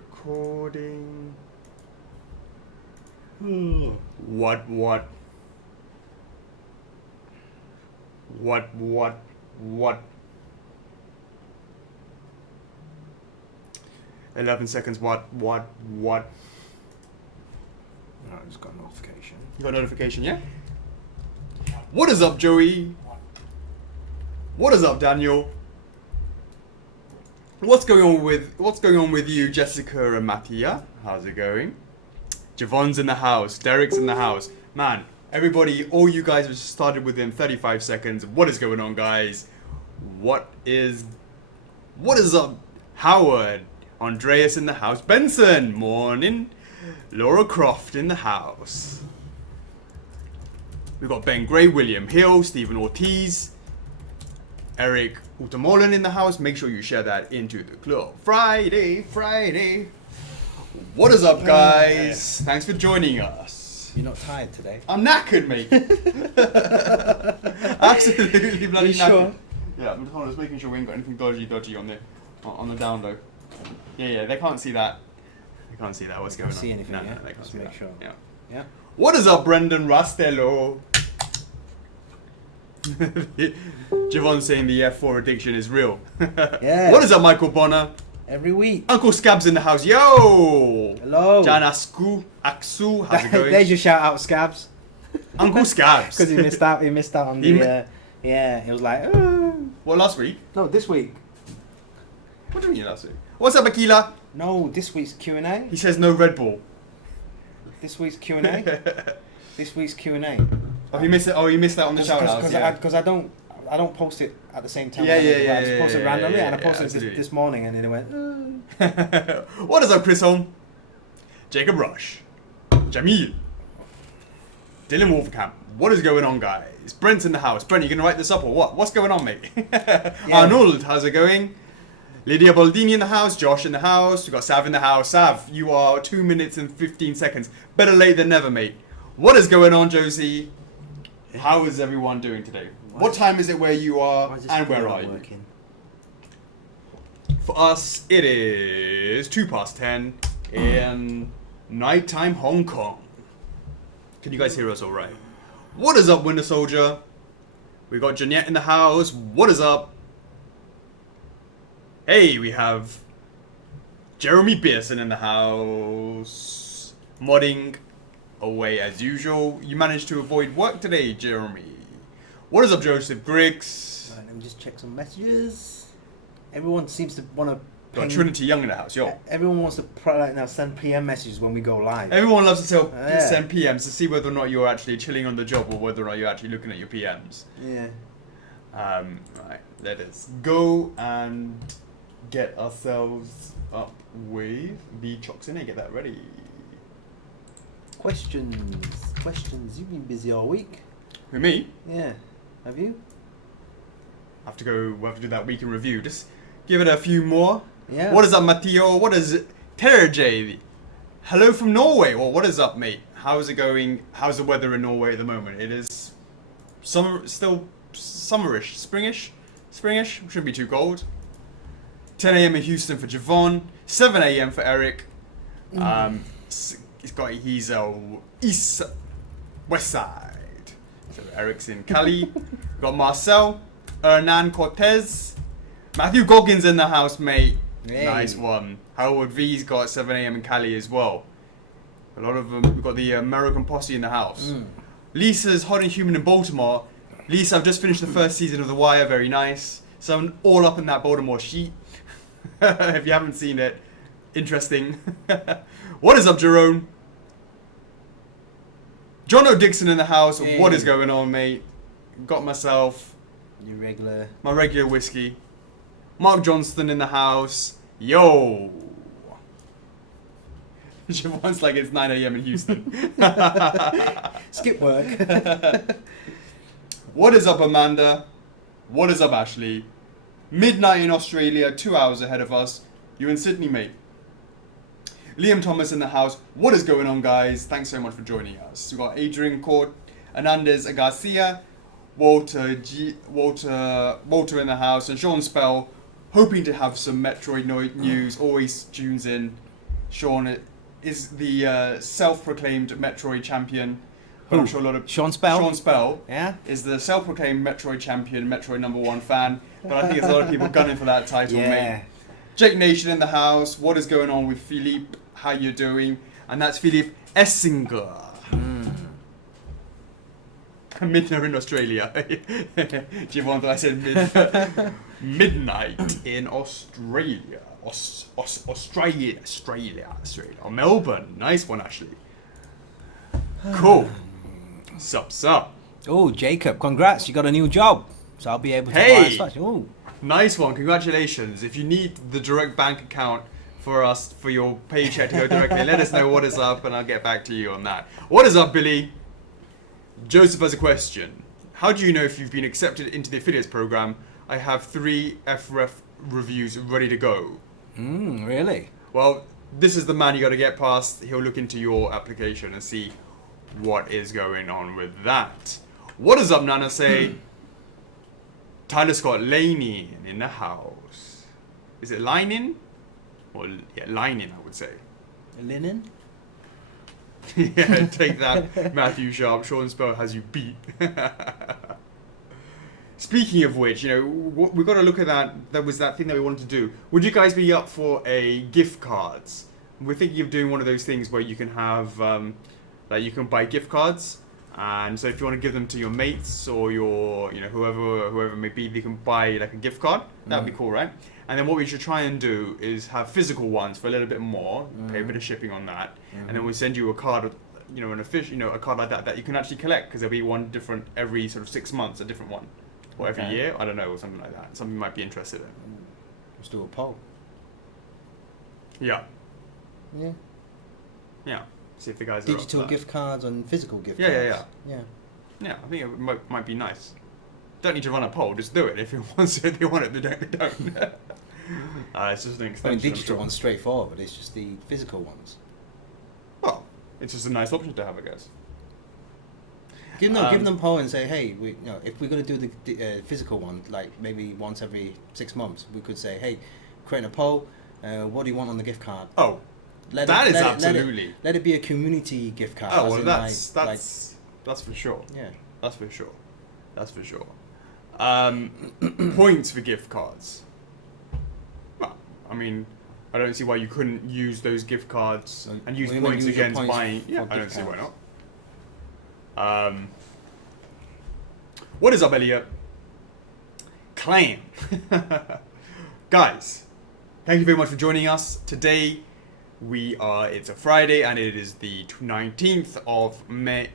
recording. What? 11 seconds. What? No, I just got a notification. You got a notification, yeah? What is up, Joey? What is up, Daniel? What's going on with you, Jessica and Mattia? How's it going? Javon's in the house. Derek's in the house. Man, everybody, all you guys have started within 35 seconds. What is going on, guys? What is up? Howard. Andreas in the house. Benson. Morning. Laura Croft in the house. We've got Ben Gray, William Hill, Stephen Ortiz, Eric Utamolan in the house. Make sure you share that into the club. Friday. What is up, guys? Thanks for joining us. You're not tired today? I'm knackered, mate. Absolutely bloody knackered. Sure? Yeah, I'm just making sure we ain't got anything dodgy on the down low. Yeah, they can't see that. They can't see that. What's going on? See anything? No, yeah? they can't Just see make that. sure. Yeah. What is up, Brendan Rastello? Javon saying the F4 addiction is real. Yeah. What is up, Michael Bonner? Every week. Uncle Scabs in the house. Yo! Hello. Jan Aksu, how's it going? There's your shout out, Scabs. Uncle Scabs. Because he missed out. He missed out on the. Yeah, he was like. What, last week? No, this week. What do you mean last week? What's up, Akila? No, this week's Q&A. He says no Red Bull. This week's Q&A. This week's Q&A. Oh, you missed it. Oh, you missed that on the shout outs. Because I don't post it at the same time. Yeah. I just posted randomly, and I posted absolutely. this morning, and then it went. What is up, Chris Holm? Jacob Rush. Jamil. Dylan Wolverkamp. What is going on, guys? Brent's in the house. Brent, you gonna write this up or what? What's going on, mate? Arnold, how's it going? Lydia Baldini in the house. Josh in the house. We've got Sav in the house. Sav, you are 2 minutes and 15 seconds. Better late than never, mate. What is going on, Josie? How is everyone doing today? What time is it where you are and where are you? Working? For us, it is 10:02 in nighttime Hong Kong. Can you guys hear us all right? What is up, Winter Soldier? We got Jeanette in the house. What is up? Hey, we have Jeremy Pearson in the house. Modding away as usual. You managed to avoid work today, Jeremy. What is up, Joseph Griggs? Right, let me just check some messages. Everyone seems to want to. Got Trinity Young in the house, yo. Everyone wants to send PM messages when we go live. Everyone loves to send PMs to see whether or not you're actually chilling on the job or whether or not you're actually looking at your PMs. Yeah. Right, let us go and get ourselves up with the Chocks A. Get that ready. Questions. You've been busy all week. With me? Yeah. Have you? We'll have to do that week in review. Just give it a few more. Yeah. What is up, Matteo? What is Terje? Hello from Norway. Well, what is up, mate? How's it going? How's the weather in Norway at the moment? It is summer, still summerish, springish. Shouldn't be too cold. 10 a.m. in Houston for Javon. 7 a.m. for Eric. He's east west side. So Eric's in Cali. We've got Marcel, Hernan Cortez, Matthew Goggins in the house, mate. Hey. Nice one. Howard V's got 7 a.m. in Cali as well. A lot of them. We've got the American posse in the house. Lisa's hot and human in Baltimore. Lisa, I've just finished the first season of The Wire. Very nice. So I'm all up in that Baltimore sheet. If you haven't seen it, interesting. What is up, Jerome? John O'Dixon in the house. Hey. What is going on, mate? Got myself my regular whiskey. Mark Johnston in the house. Yo. Siobhan's like it's 9 a.m. in Houston. Skip work. What is up, Amanda? What is up, Ashley? Midnight in Australia, 2 hours ahead of us. You in Sydney, mate. Liam Thomas in the house. What is going on, guys? Thanks so much for joining us. We've got Adrian Court, Hernandez Garcia, Walter in the house, and Sean Spell, hoping to have some Metroid news. Always tunes in. Sean is the self-proclaimed Metroid champion. But I'm sure a lot of Sean Spell? Sean Spell Yeah? is the self-proclaimed Metroid champion, Metroid #1 fan. But I think there's a lot of people gunning for that title, Yeah. mate. Jake Nation in the house. What is going on with Philippe? How you doing? And that's Philippe Essinger. Midnight in Australia. Do you want that I said midnight in Australia? Australia. Or Melbourne. Nice one, Ashley. Cool. Sup. Oh, Jacob, congrats. You got a new job. So I'll be able to buy Hey! as much. Oh. Nice one. Congratulations. If you need the direct bank account for your paycheck to go directly, let us know what is up and I'll get back to you on that. What is up, Billy? Joseph has a question. How do you know if you've been accepted into the affiliates program? I have 3 F4F reviews ready to go. Really? Well, this is the man you got to get past. He'll look into your application and see what is going on with that. What is up, Nana? Say, Tyler Scott Laney in the house. Is it Lining? Or yeah, Lining, I would say. Linen? Yeah, take that, Matthew Sharp. Sean Spell has you beat. Speaking of which, we've got to look at that. There was that thing that we wanted to do. Would you guys be up for a gift cards? We're thinking of doing one of those things where you can have, you can buy gift cards. And so if you want to give them to your mates or your, whoever it may be, you can buy like a gift card. That'd be cool, right? And then what we should try and do is have physical ones for a little bit more, pay a bit of shipping on that, and then we'll send you a card, a card like that you can actually collect because there'll be one different every sort of 6 months, a different one, or every year, I don't know, or something like that. Something you might be interested in. Let's do a poll. Yeah. Yeah. Yeah. See if the guys are Digital up for that. gift cards and physical gift Yeah, cards. Yeah, I think it might be nice. Don't need to run a poll, just do it. If you want it, they want it, they don't. It's just an extension. I mean, digital one's straightforward, but it's just the physical ones. Well, it's just a nice option to have, I guess. Give them a poll and say, hey, if we're going to do the physical one, like maybe once every 6 months, we could say, hey, create a poll. What do you want on the gift card? Oh, absolutely. Let it be a community gift card. Oh, well, that's for sure. Yeah, that's for sure. Points for gift cards. Well, I mean, I don't see why you couldn't use those gift cards and use points against buying. Yeah, I don't see why not. What is up, Elliot? Claim. Guys, thank you very much for joining us. Today, it's a Friday and it is the 19th of May.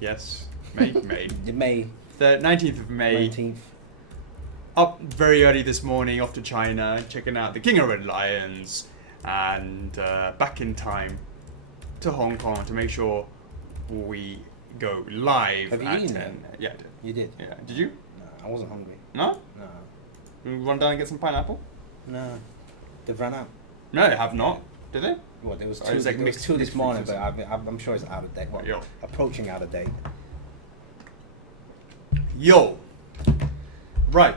Yes, May. May. The 19th of May. 19th. Up very early this morning, off to China, checking out the King of Red Lions, and back in time to Hong Kong to make sure we go live. Have you at eaten 10. it? Yeah, I did. You did? Yeah. Did you? No, I wasn't hungry. No? No. You run down and get some pineapple? No. They've run out. No, they have not. Did they? Well, there was Or two, it was like there was mixed- two mixed this morning, fruits but or I'm sure it's out of date. Well, Yo. approaching out of date. Yo. Right.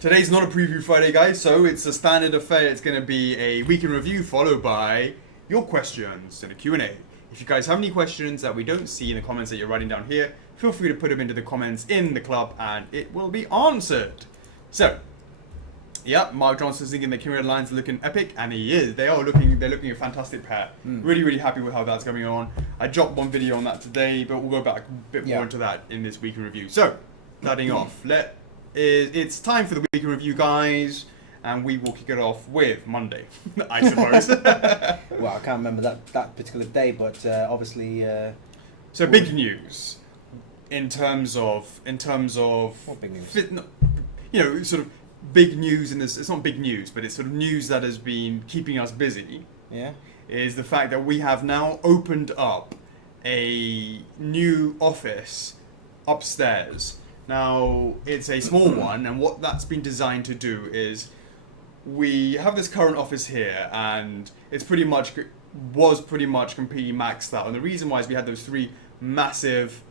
Today's not a preview Friday, guys, so it's a standard affair. It's going to be a week in review followed by your questions and a Q&A. If you guys have any questions that we don't see in the comments that you're writing down here, feel free to put them into the comments in the club and it will be answered. So, yeah, Mark Johnson's thinking the King Red Lions are looking epic, and he is. They're looking a fantastic pair. Really, really happy with how that's going on. I dropped one video on that today, but we'll go back a bit more into that in this week in review. So, starting off, it's time for the week in review, guys, and we will kick it off with Monday, I suppose. Well, I can't remember that particular day, but obviously. So big news, in terms of What big news? Sort of big news in this. It's not big news, but it's sort of news that has been keeping us busy. Yeah. Is the fact that we have now opened up a new office upstairs. Now, it's a small one, and what that's been designed to do is we have this current office here, and was pretty much completely maxed out. And the reason why is we had those three massive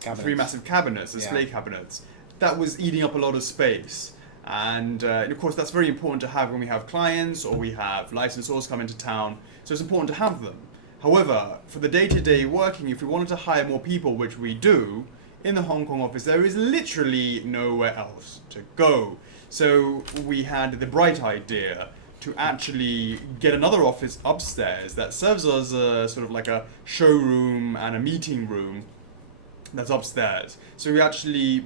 cabinets, display cabinets, that was eating up a lot of space. And of course, that's very important to have when we have clients or we have licensors come into town. So it's important to have them. However, for the day-to-day working, if we wanted to hire more people, which we do, in the Hong Kong office, there is literally nowhere else to go. So we had the bright idea to actually get another office upstairs that serves as a sort of like a showroom and a meeting room that's upstairs. So we're actually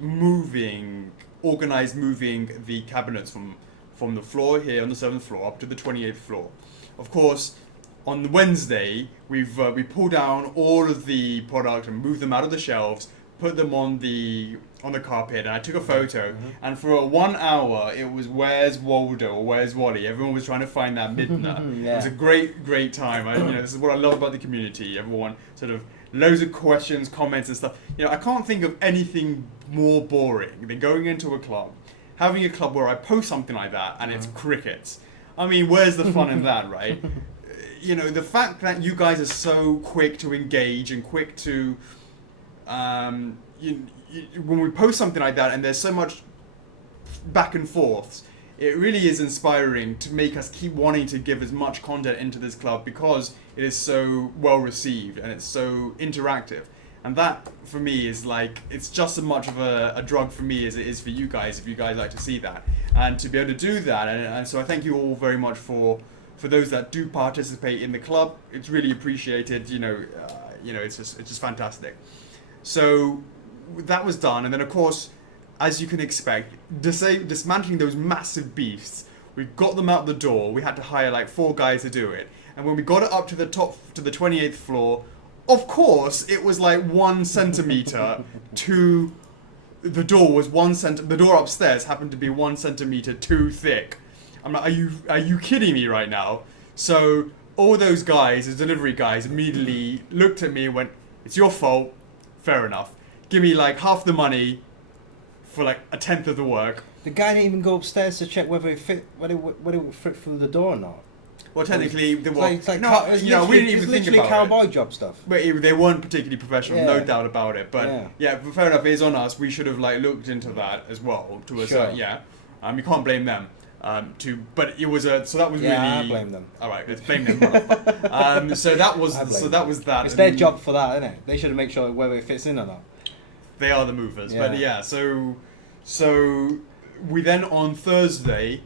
organized moving the cabinets from the floor here on the 7th floor up to the 28th floor. Of course, on Wednesday, we pulled down all of the product and moved them out of the shelves, put them on the carpet, and I took a photo. And for 1 hour, it was where's Waldo or where's Wally? Everyone was trying to find that midna. Yeah. It was a great time. This is what I love about the community. Everyone sort of loads of questions, comments, and stuff. I can't think of anything more boring than going into a club, having a club where I post something like that, and it's crickets. I mean, where's the fun in that, right? The fact that you guys are so quick to engage and quick to when we post something like that and there's so much back and forths, it really is inspiring to make us keep wanting to give as much content into this club because it is so well received and it's so interactive. And that, for me, is like, it's just as much of a drug for me as it is for you guys, if you guys like to see that. And to be able to do that, and so I thank you all very much for those that do participate in the club. It's really appreciated, it's just fantastic. So that was done, and then of course, as you can expect, dismantling those massive beasts, we got them out the door. We had to hire like 4 guys to do it, and when we got it up to the top, to the 28th floor, of course, it was like 1 centimeter to the door was 1 cent. The door upstairs happened to be 1 centimeter too thick. I'm like, are you kidding me right now? So all those guys, the delivery guys, immediately looked at me and went, "It's your fault. Fair enough. Give me like half the money for like 1/10 of the work." The guy didn't even go upstairs to check whether it would fit through the door or not. Well, technically, we didn't even think about cowboy job stuff. But they weren't particularly professional, no doubt about it. But but fair enough, it is on us. We should have like looked into that as well. You can't blame them. But it was so that was really. I blame them. All right, let's blame them. So that was that. It's their job for that, isn't it? They should make sure whether it fits in or not. They are the movers, but so we then on Thursday,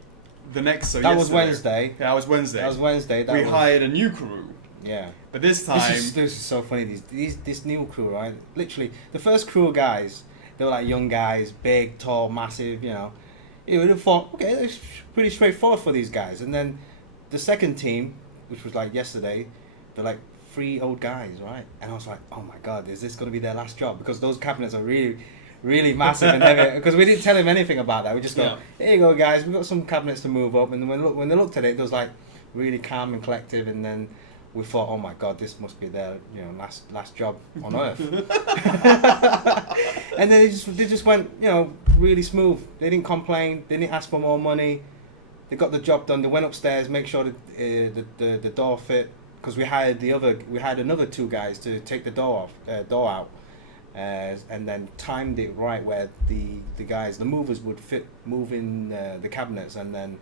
the next that was Wednesday. Yeah, that was Wednesday. That was Wednesday. We hired a new crew. Yeah. But this time, this is so funny. This new crew, right? Literally, the first crew of guys, they were like young guys, big, tall, massive, You would have thought, okay, it's pretty straightforward for these guys. And then the second team, which was like yesterday, they're like 3 old guys, right? And I was like, oh my God, is this going to be their last job? Because those cabinets are really, really massive and heavy. Because we didn't tell them anything about that. We just go, here you go, guys, we've got some cabinets to move up. And when they looked at it, it was like really calm and collective. And then we thought, oh my God, this must be their last job on Earth. And then they just went, really smooth. They didn't complain. They didn't ask for more money. They got the job done. They went upstairs, make sure that the door fit, because we had another 2 guys to take the door out, and then timed it right where the movers would move in the cabinets and then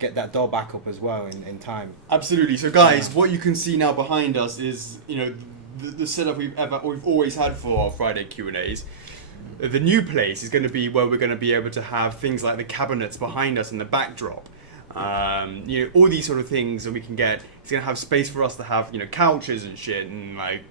get that door back up as well in time. Absolutely. So guys, what you can see now behind us is the setup we've always had for our Friday Q&As. The new place is going to be where we're going to be able to have things like the cabinets behind us and the backdrop. All these sort of things that we can get. It's going to have space for us to have couches and shit and like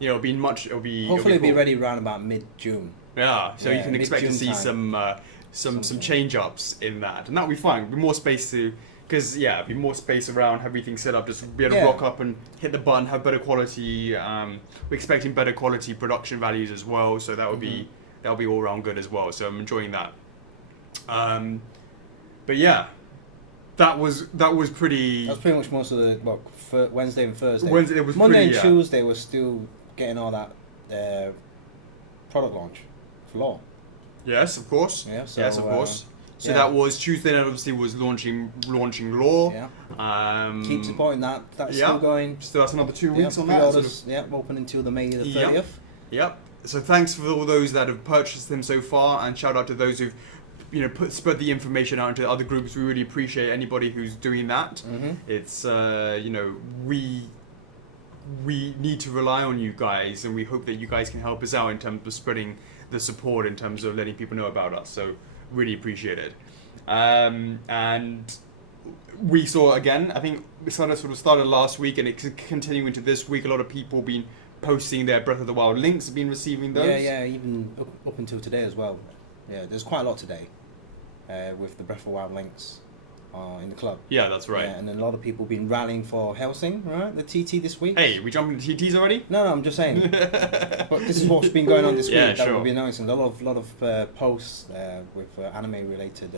it'll be hopefully it'll be ready around about mid-June. Yeah, so you can expect to see some change ups in that, and that'll be fine. Be more space be more space around, have everything set up, just be able to rock up and hit the button, have better quality. We're expecting better quality production values as well, so that'll be all around good as well. So I'm enjoying that. But yeah, that was pretty. That was pretty much most of the Wednesday and Thursday. Wednesday, it was Monday pretty, and Tuesday was still getting all that product launch floor. Yes, of course. Yeah, so, yes, of course. So that was Tuesday. Night obviously was launching Law. Yeah. Keep supporting that. That's still going. Still, that's another 2 weeks on that. Open until the May the 30th. Yep. So thanks for all those that have purchased them so far, and shout out to those who've spread the information out into other groups. We really appreciate anybody who's doing that. It's we need to rely on you guys, and we hope that you guys can help us out in terms of spreading the support, in terms of letting people know about us. So really appreciate it. And we saw again, I think we started last week, and it's continuing into this week. A lot of people been posting their Breath of the Wild links, been receiving those. Yeah, even up until today as well. Yeah, there's quite a lot today with the Breath of the Wild links in the club. Yeah, that's right. Yeah, and a lot of people been rallying for Helsing, right? The TT this week. Hey, we jumping to TTs already? No, I'm just saying. But this is what's been going on this week. Yeah, that sure. we'll be announcing. A lot of posts with anime-related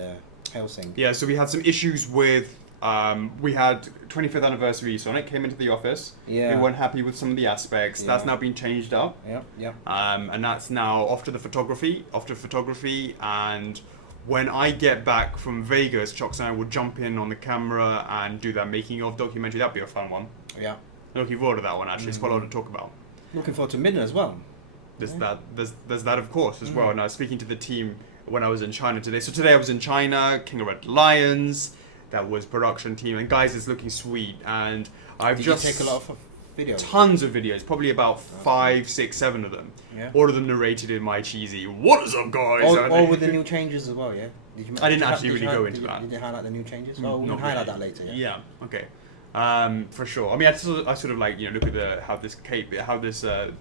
Helsing. Yeah, so we had some issues with. We had 25th anniversary Sonic came into the office. Yeah. We weren't happy with some of the aspects. Yeah. That's now been changed up. Yeah. And that's now off to photography, and when I get back from Vegas, Chocks and I will jump in on the camera and do that making of documentary. That'd be a fun one. Yeah. Looking forward to that one, actually. It's quite a lot to talk about. Looking forward to Midnight as well. There's that of course as well. And I was speaking to the team when I was in China today. So today I was in China, King of Red Lions. That was production team, and guys, it's looking sweet. And I've Did just you take a lot of videos? tons of videos, probably about 5, 6, 7 of them. Yeah. All of them narrated in my cheesy "What is up, guys?" All with the new changes as well, yeah. I didn't actually really go into that. Did you highlight the new changes? Oh, we can Not highlight really. that later. Yeah. Yeah. Okay. For sure. I mean, I sort of like look at how this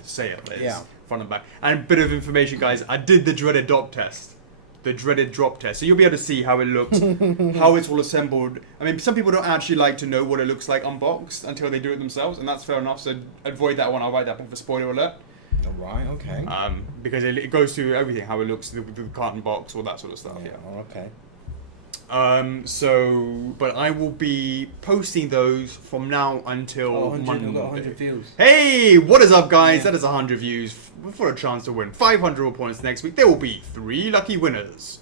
sail is front and back, and a bit of information, guys. I did the dreaded drop test. So you'll be able to see how it looks, how it's all assembled. I mean, some people don't actually like to know what it looks like unboxed until they do it themselves, and that's fair enough. So avoid that one. I'll write that bit for spoiler alert. All right. Okay. Because it goes through everything, how it looks, the carton box, all that sort of stuff. Yeah. Oh, okay. But I will be posting those from now until Monday. We've got 100 views. Hey, what is up, guys? Yeah. That is 100 views for a chance to win 500 points next week. There will be 3 lucky winners.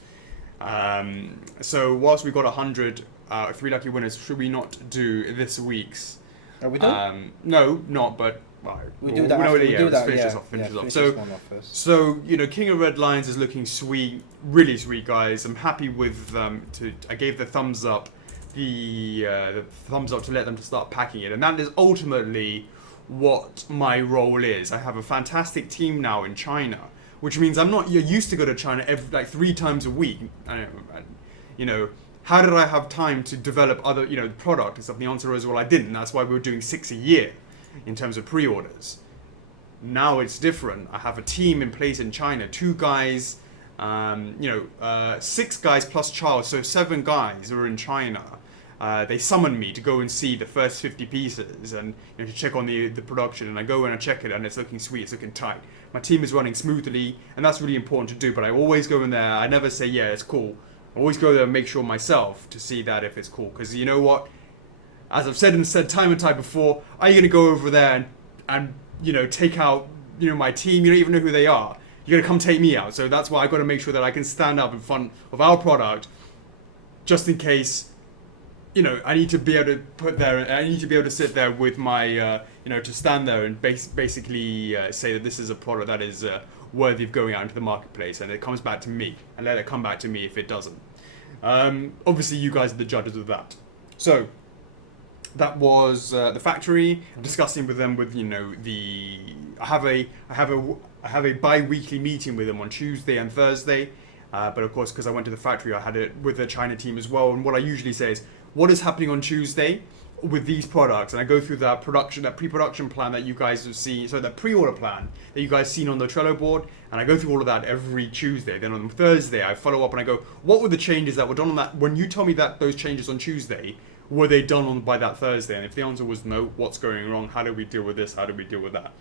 So whilst we've got 100, 3 lucky winners, should we not do this week's? Are we done? No, not, but... We do that after. Finish this off. Finish So, this one off first. So, King of Red Lions is looking sweet, really sweet, guys. I'm happy with I gave the thumbs up, the thumbs up to let them to start packing it, and that is ultimately what my role is. I have a fantastic team now in China, which means you're used to go to China 3 times a week. How did I have time to develop other, product and stuff? The answer is, well, I didn't. That's why we were doing 6 a year in terms of pre-orders. Now it's different. I have a team in place in China, 2 guys, 6 guys plus Charles, so 7 guys are in China. They summoned me to go and see the first 50 pieces and to check on the production, and I go in and check it, and it's looking sweet, it's looking tight. My team is running smoothly, and that's really important to do, but I always go in there, I never say, yeah, it's cool. I always go there and make sure myself to see that if it's cool, because you know what? As I've said time and time before, are you going to go over there and take out my team? You don't even know who they are. You're going to come take me out. So that's why I've got to make sure that I can stand up in front of our product, just in case. I need to be able to sit there with my to stand there and basically say that this is a product that is worthy of going out into the marketplace, and it comes back to me, and let it come back to me if it doesn't. Obviously, you guys are the judges of that. So. That was the factory, discussing with them I have a bi-weekly meeting with them on Tuesday and Thursday, but of course because I went to the factory I had it with the China team as well, and what I usually say is what is happening on Tuesday with these products, and I go through that pre-production plan that you guys have seen, so that pre-order plan that you guys seen on the Trello board, and I go through all of that every Tuesday. Then on Thursday I follow up and I go, what were the changes that were done on that, when you told me that those changes on Tuesday, were they done by that Thursday? And if the answer was no, what's going wrong? How do we deal with this? How do we deal with that?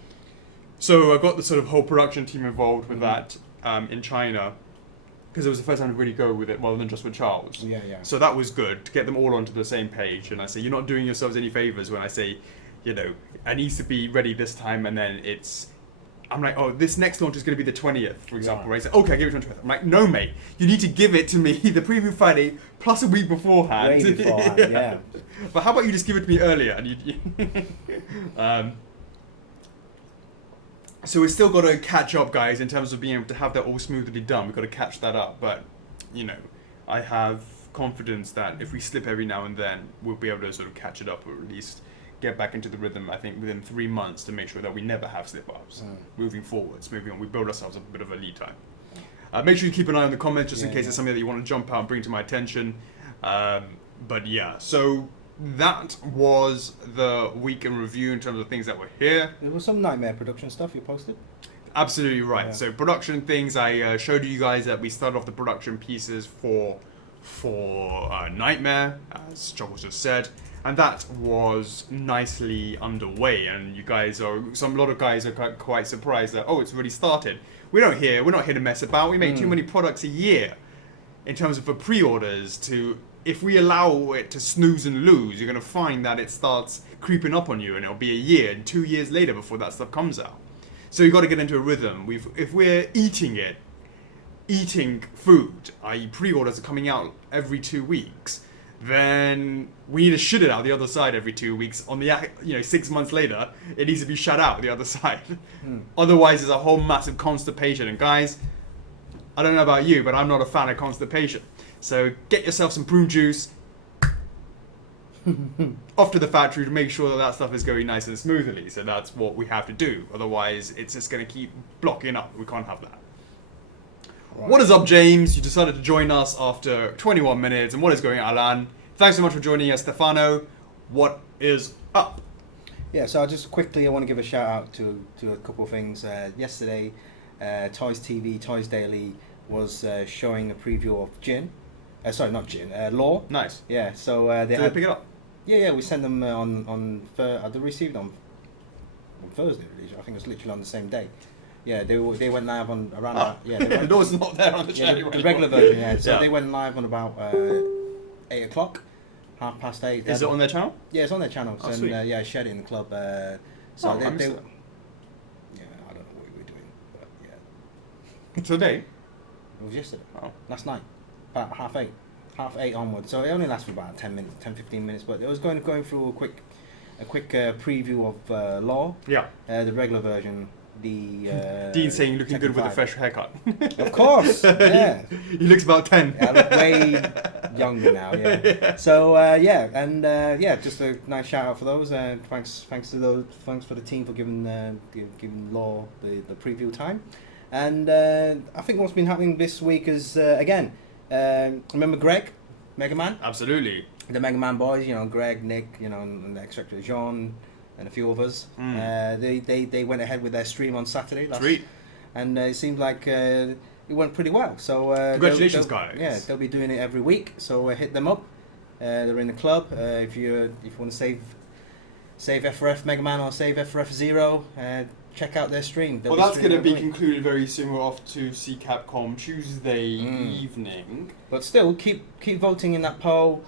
So I got the sort of whole production team involved with that in China, because it was the first time to really go with it rather than just with Charles. Yeah. So that was good to get them all onto the same page. And I say, you're not doing yourselves any favors when I say, it needs to be ready this time, and then I'm like, oh, this next launch is going to be the 20th, for example, right? So, okay, I'll give it to 20th. I'm like, no, mate, you need to give it to me the preview Friday plus a week beforehand. Way beforehand, yeah. But how about you just give it to me earlier? And so we've still got to catch up, guys, in terms of being able to have that all smoothly done. We've got to catch that up, but, I have confidence that if we slip every now and then, we'll be able to sort of catch it up, or at least get back into the rhythm. I think within 3 months, to make sure that we never have slip-ups moving forwards, moving on. We build ourselves up a bit of a lead time. Make sure you keep an eye on the comments just in case there's something that you want to jump out and bring to my attention. But yeah, so that was the week in review in terms of things that were here. There was some Nightmare production stuff you posted. Absolutely right. Yeah. So production things, I showed you guys that we started off the production pieces for Nightmare, as Chocks just said, and that was nicely underway. And you guys are, a lot of guys are quite surprised that it's already started. We're not here to mess about. We make too many products a year in terms of for pre-orders to. If we allow it to snooze and lose, you're going to find that it starts creeping up on you, and it'll be a year and 2 years later before that stuff comes out. So you've got to get into a rhythm. If we're eating food, i.e. pre-orders are coming out every 2 weeks, then we need to shit it out the other side every 2 weeks. 6 months later, it needs to be shut out the other side. Otherwise, there's a whole massive constipation. And guys, I don't know about you, but I'm not a fan of constipation. So get yourself some prune juice, off to the factory to make sure that stuff is going nice and smoothly. So that's what we have to do. Otherwise, it's just going to keep blocking up. We can't have that. Right. What is up, James? You decided to join us after 21 minutes. And what is going on, Alan? Thanks so much for joining us, Stefano. What is up? Yeah, so just quickly, I want to give a shout out to a couple of things. Yesterday, Toys TV, Toys Daily was showing a preview of Jin. Sorry, not Jin. Law. Nice. Yeah. So they Did they pick it up? Yeah. We sent them on. They received on Thursday. Really. I think it was literally on the same day. Yeah, they went live on around. The door's not there on the channel. The regular version. Yeah. So they went live on about 8 o'clock, 8:30. Is it on their channel? Yeah, it's on their channel. Oh, and sweet. I shared it in the club. So I they missed it. yeah, I don't know what we were doing, but yeah. Today? It was yesterday. Oh. Last night. About 8:30 onward. So it only lasts for about 10 minutes, 10-15 minutes. But it was going through a quick preview of Law. Yeah. The regular version. The Dean saying looking good with a 5. fresh haircut. Of course. Yeah. He looks about 10. Yeah, I look way younger now. Yeah. So just a nice shout out for those. Thanks for the team for giving Law the preview time. And I think what's been happening this week is again. Remember Greg, Mega Man? Absolutely. The Mega Man boys, Greg, Nick, and the Extractor Jean, and a few others. They went ahead with their stream on Saturday. Sweet. And it seemed like it went pretty well. So congratulations, guys. Yeah, they'll be doing it every week. So hit them up. They're in the club. If you want to save F4F Mega Man or save F4F Zero, check out their stream. Well, that's going to be concluded very soon. We're off to see Capcom Tuesday evening. But still, keep voting in that poll.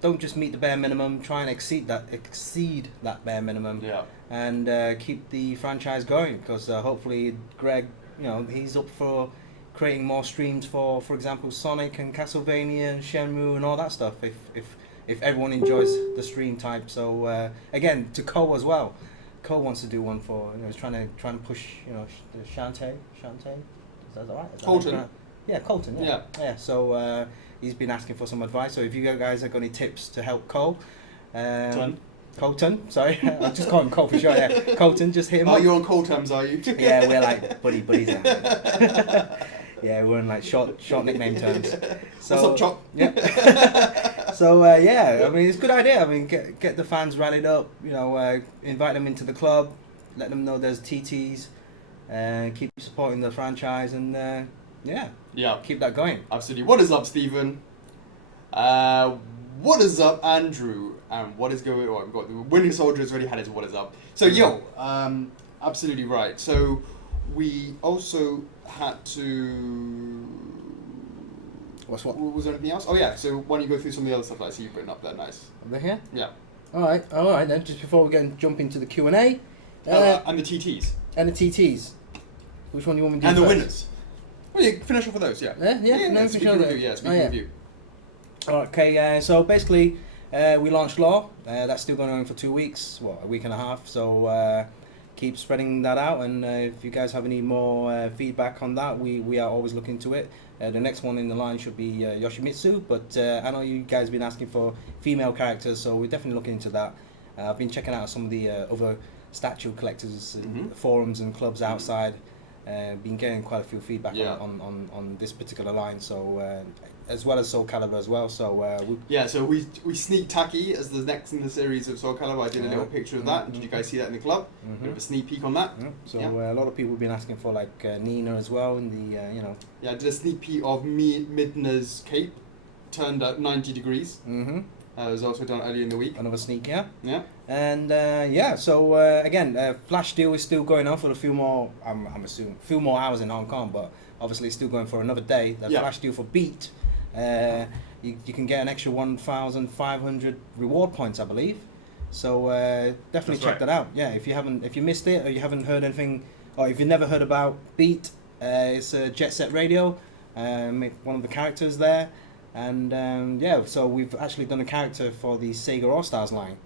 Don't just meet the bare minimum. Try and exceed that bare minimum. Yeah. And keep the franchise going, because hopefully Greg, he's up for creating more streams for example, Sonic and Castlevania and Shenmue and all that stuff. If everyone enjoys the stream type. So again, to Cole as well. Cole wants to do one for he's trying to push the Shantae. Is that right? Colton. Yeah, Colton. Yeah. So he's been asking for some advice. So if you guys have got any tips to help Cole, Colton. Sorry, I'll just call him Cole for sure. Yeah, Colton. Just hit him. Oh, up. you're on call terms, are you? Yeah, we're like buddies now. Yeah, we're in like short nickname terms. So, what's up, Chop? Yeah. So I mean, it's a good idea. I mean, get the fans rallied up. Invite them into the club. Let them know there's TTs. Keep supporting the franchise and keep that going. Absolutely. What is up, Stephen? What is up, Andrew? And what is going on? We've got the Winning Soldier has already had his what is up. So absolutely right. So we also had to. What? Was there anything else? Oh yeah. So why don't you go through some of the other stuff that I see you putting up there? Nice. Over here. Yeah. All right. Then just before we jump into the Q&A. And the TTs. And the TTs. Which one do you want me to do And first? the winners. Well, you finish off with those, yeah. Speaking of review. Okay, so basically, we launched Law. That's still going on for 2 weeks, a week and a half. So keep spreading that out. And if you guys have any more feedback on that, we are always looking to it. The next one in the line should be Yoshimitsu, but I know you guys have been asking for female characters, so we're definitely looking into that. I've been checking out some of the other statue collectors forums and clubs outside. Been getting quite a few feedback on this particular line, so as well as Soul Calibur as well. So so we sneaked Taki as the next in the series of Soul Calibur. I did a little picture of that. Did you guys see that in the club? Bit of a sneak peek on that. So a lot of people have been asking for like Nina as well in the I did a sneak peek of Midna's cape turned at 90 degrees. It was also done earlier in the week. Another sneak, yeah. And so again, Flash deal is still going on for a few more. I'm assuming a few more hours in Hong Kong, but obviously still going for another day. The Flash deal for Beat, you can get an extra 1,500 reward points, I believe. So definitely check that out. Yeah, if you missed it or you haven't heard anything, or if you've never heard about Beat, it's Jet Set Radio, one of the characters there. And so we've actually done a character for the Sega All Stars line,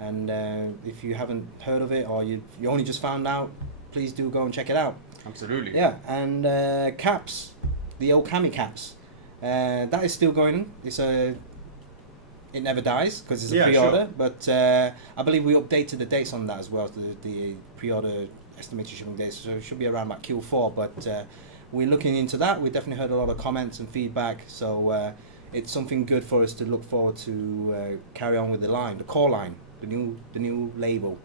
and if you haven't heard of it or you only just found out, please do go and check it out. Absolutely. Yeah, and caps, the Okami caps, that is still going on. It never dies because it's a pre-order, but I believe we updated the dates on that as well. The pre-order estimated shipping dates, so it should be around about Q4, but. We're looking into that. We definitely heard a lot of comments and feedback, so it's something good for us to look forward to carry on with the line, the core line, the new label.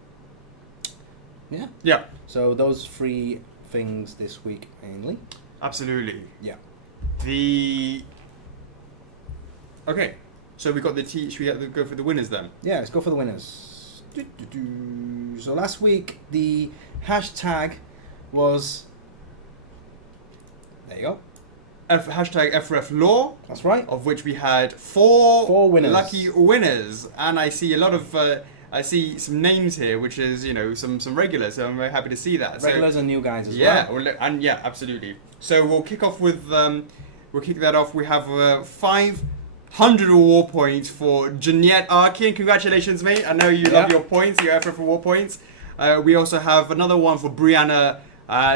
Yeah. So those 3 things this week mainly. Absolutely. Yeah. Okay. So we got the should we go for the winners then? Yeah, let's go for the winners. So last week the hashtag was. There you go. Hashtag F4F Law. That's right. Of which we had 4 winners. Lucky winners, and I see a lot of I see some names here, which is some regulars. So I'm very happy to see that. Regulars and new guys as well. Yeah, absolutely. So we'll kick off with we'll kick that off. We have 500 reward points for Jeanette Arkin. Congratulations, mate! I know you love your points, your F4F reward points. We also have another one for Brianna.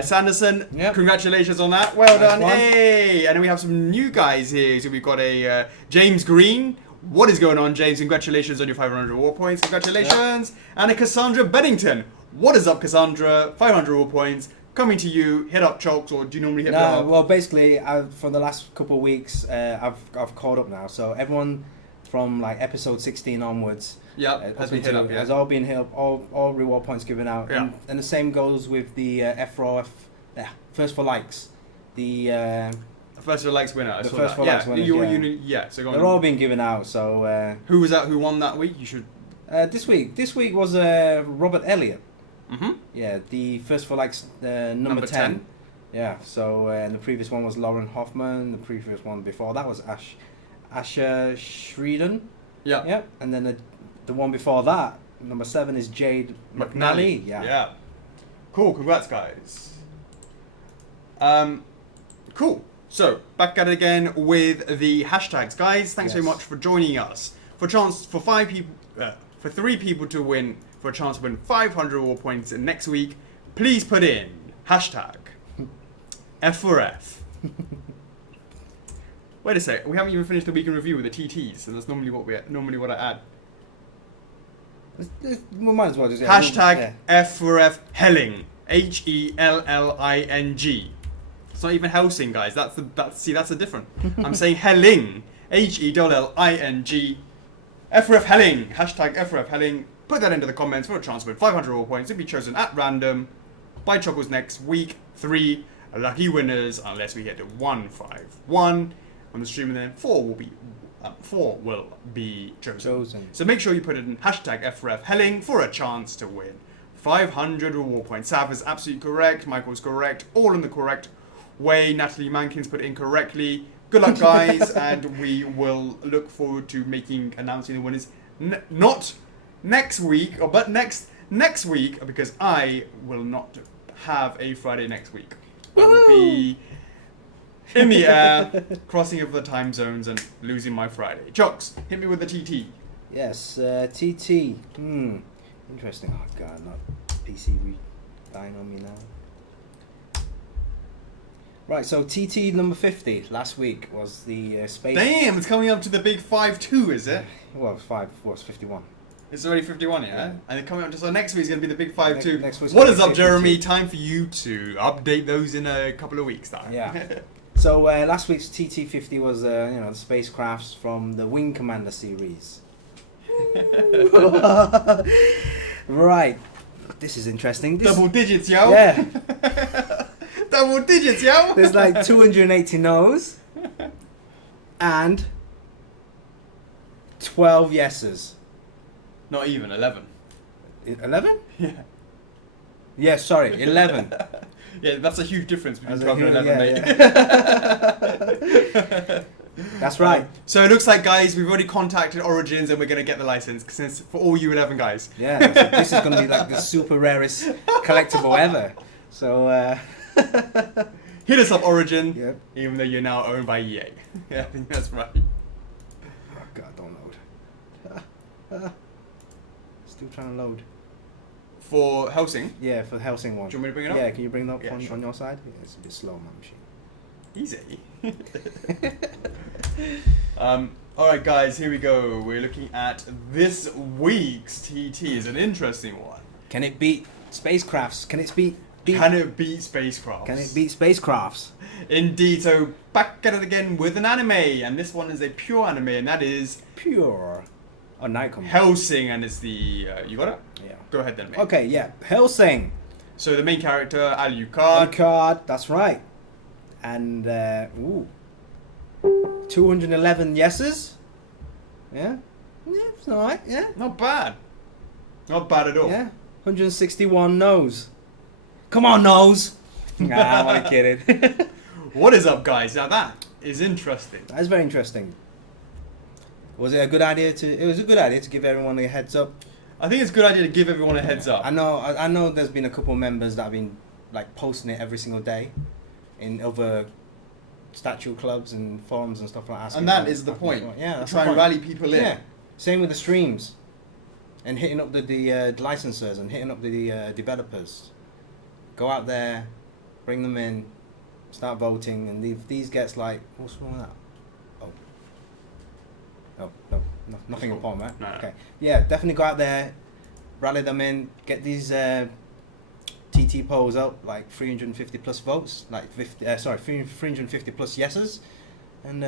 Sanderson, congratulations on that. Well done. Hey! And then we have some new guys here. So we've got a James Green. What is going on, James? Congratulations on your 500 reward points. Congratulations. And a Cassandra Bennington. What is up, Cassandra? 500 reward points. Coming to you. Hit up Chocks, or do you normally hit me up? Well, basically, for the last couple of weeks, I've caught up now. So everyone from like episode 16 onwards. Has been hit up. Has all been hit up. All reward points given out. Yeah. And the same goes with the F4F. First for likes. The first for likes winner. The first for likes winners. So go on. They're all being given out. So who was that? Who won that week? You should. This week was Robert Elliott. Yeah, the first for likes number 10. Yeah. So and the previous one was Lauren Hoffman. The previous one before that was Asher Shreeden. Yeah. And then the one before that, number 7, is Jade McNally. Yeah. Cool. Congrats, guys. Cool. So back at it again with the hashtags, guys. Thanks very much for joining us. For 3 people to win, for a chance to win 500 reward points next week, please put in hashtag F4F. Wait a sec. We haven't even finished the week in review with the TTs, and that's normally what I add. We might as well just hashtag F4F Helling. Helling. It's not even Helsing, guys. That's a different. I'm saying Helling. Helling. F4F Helling. Hashtag F4F Helling. Put that into the comments for a chance to win 500 reward points. It'll be chosen at random by Chuckles next week. 3 lucky winners, unless we get to 151 on the stream, and then 4 will be chosen. So make sure you put it in hashtag F4F Helling for a chance to win 500 reward points. Sav is absolutely correct. Michael's correct. All in the correct way. Natalie Mankins put it incorrectly. Good luck, guys, and we will look forward to announcing the winners. Not next week, but next week, because I will not have a Friday next week. I will be in the air, crossing over the time zones and losing my Friday. Chocks, hit me with the TT. Yes, TT. Interesting. Oh god, not PC dying on me now. Right, so TT number 50 last week was the space. Damn, it's coming up to the big 5-2, is it? Well, it's 51. It's already 51, yeah? And they're coming up to, so next week's going to be the big 5-2. Next week's What gonna is be up, 52. Jeremy? Time for you to update those in a couple of weeks' time. Yeah. So last week's TT50 was the spacecrafts from the Wing Commander series. Right. This is interesting. Double digits, yo! Yeah. Double digits, yo! There's like 280 no's and 12 yeses. Not even, 11. 11? Yeah. Yeah, sorry, 11. Yeah, that's a huge difference between That's 12 and 11, mate. That's right. So it looks like, guys, we've already contacted Origins and we're going to get the license since for all you 11 guys. Yeah, this is going to be like the super rarest collectible ever. So, hit us up, Origin, Yep. even though you're now owned by EA. Yeah, I think that's right. Oh God, don't load. Still trying to load. For Helsing, Yeah, for the Helsing one. do you want me to bring it up? Yeah, can you bring that up Yeah, on, sure. on your side? Yeah, it's a bit slow, my machine. Easy. Alright, guys, here we go. We're looking at this week's TT. Is an interesting one. Can it beat spacecrafts? Can it beat? Can it beat spacecraft? Can it beat spacecrafts? Indeed. So back at it again with an anime, and this one is a pure anime, and that is Pure. Oh, Night Command. Helsing, and it's the you got it? Yeah. Go ahead then, mate. Okay, yeah. Helsing. So the main character, Alucard. Card. That's right. And 211 yeses. Yeah. Yeah, it's alright. Yeah. Not bad. Not bad at all. Yeah. 161 no's. Come on, no's. Nah, I'm only kidding. What is up, guys? Now that is interesting. That's very interesting. Was it a good idea to? It was a good idea to give everyone a heads up. I think it's a good idea to give everyone a heads up. I know. There's been a couple of members that have been like posting it every single day, in other statue clubs and forums and stuff like that. And that is the point. Yeah, that's Try the and point. rally people in. Yeah. Same with the streams, and hitting up the licensors and hitting up the developers. Go out there, bring them in, start voting, and if these gets like, what's wrong with that? Oh, no, nothing important, right? No, no. Okay, yeah, definitely go out there, rally them in, get these TT polls up, like 350 plus votes, like 350 plus yeses, and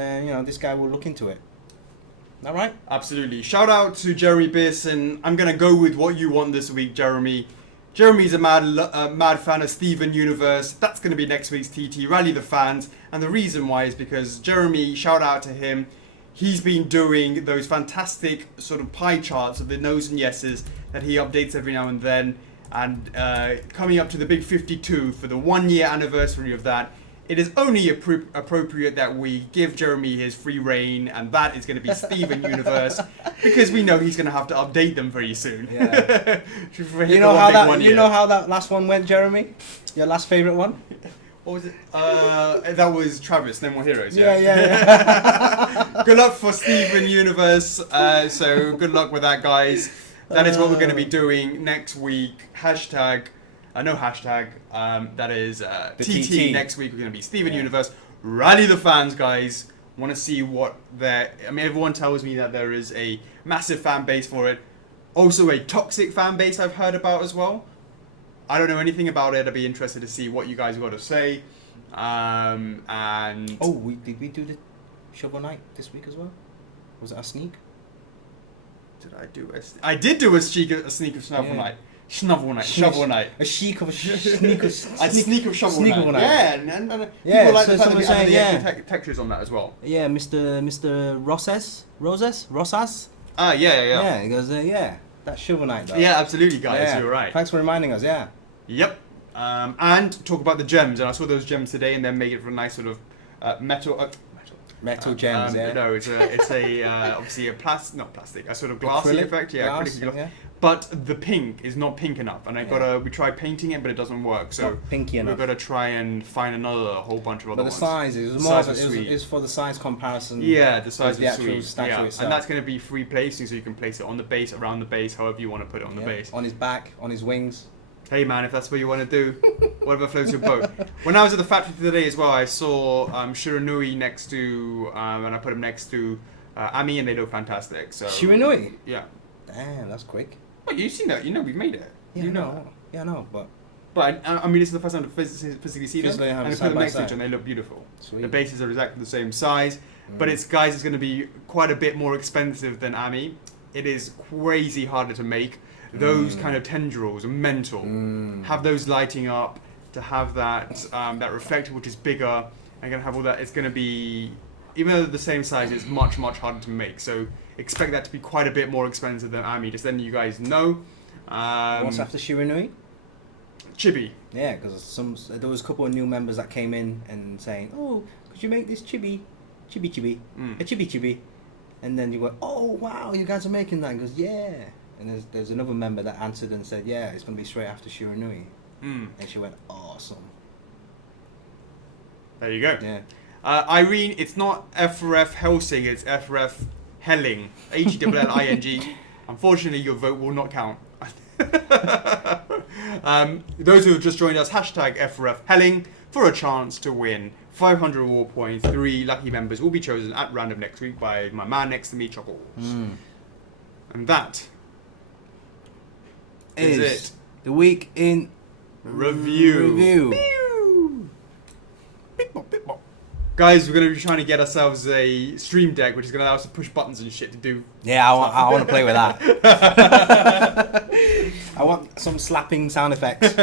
this guy will look into it. All right? Absolutely. Shout out to Jeremy Pearson. I'm going to go with what you want this week, Jeremy. Jeremy's a mad fan of Steven Universe. That's going to be next week's TT. Rally the fans. And the reason why is because Jeremy, shout out to him. He's been doing those fantastic sort of pie charts of the no's and yeses that he updates every now and then. And coming up to the big 52 for the 1 year anniversary of that, it is only appropriate that we give Jeremy his free reign, and that is going to be Steven Universe, because we know he's going to have to update them very soon. Yeah. You know how that last one went, Jeremy? Your last favourite one? What was it? That was Travis, No More Heroes. Yeah. Good luck for Steven Universe. So good luck with that, guys. That is what we're going to be doing next week. Hashtag. No hashtag. That is TT. Next week we're going to be Steven Universe. Rally the fans, guys. Want to see what they're... I mean, everyone tells me that there is a massive fan base for it. Also a toxic fan base I've heard about as well. I don't know anything about it. I'd be interested to see what you guys got to say. And... Oh, did we do the Shovel Knight this week as well? Was it a sneak? Did I do a... I did do a sneak of Shovel Knight. Shovel Knight. A chic of a sneak of... A sneak of Shovel Knight. Yeah, and yeah, people like so the fact that we someone added the saying, extra textures on that as well. Yeah, Mr. Rosas? Ah, yeah. Yeah, he goes, that's Shovel Knight though. Yeah, absolutely, guys. Yeah. You're right. Thanks for reminding us, yeah. Yep. And talk about the gems. And I saw those gems today, and then make it for a nice sort of Metal gems, yeah. No, it's a obviously a not plastic, a sort of glassy Acrylic? effect. Yeah, Glass, acrylic. yeah. But the pink is not pink enough, and we tried painting it, but it doesn't work. So Not pinky enough. we've got to try and find a whole bunch of other But the ones. size is The more. size It was sweet. was for the size comparison. Yeah, the size with the of actual sweet. statue Yeah, itself. and that's going to be free placing, so you can place it on the base, around the base, however you want to put it on the base. On his back, on his wings. Hey man, if that's what you want to do, whatever floats your boat. When I was at the factory today as well, I saw Shiranui next to, and I put him next to Ami, and they look fantastic. So Shiranui? Yeah. Damn, that's quick. Well, you've seen that. You know we've made it. Yeah, you I know. know. Yeah, I know, but... But I mean, this is the first time to physically see them, Physically have and I side put them by next to each side. other, and they look beautiful. Sweet. The bases are exactly the same size, but it's going to be quite a bit more expensive than Ami. It is crazy harder to make. Those kind of tendrils are mental. Have those lighting up, to have that that reflector which is bigger, and gonna have all that. It's gonna be, even though they're the same size, it's much harder to make. So expect that to be quite a bit more expensive than Ami. Just letting you guys know. What's after Shiranui? Chibi. Yeah, because there was a couple of new members that came in and saying, "Oh, could you make this chibi, a chibi," and then you go, "Oh wow, you guys are making that." And goes, "Yeah," and there's another member that answered and said, "Yeah, it's gonna be straight after Shiranui," and she went, "Awesome." There you go. Yeah. Irene, it's not F4F Helsing, it's F4F Helling. Helling. Unfortunately, your vote will not count. Those who have just joined us, hashtag F4F Helling for a chance to win 500 reward points. 3 lucky members will be chosen at random next week by my man next to me, Chuckles. And that is it. The week in review. Guys, we're going to be trying to get ourselves a stream deck, which is going to allow us to push buttons and shit to do. Yeah, I want to play with that. I want some slapping sound effects.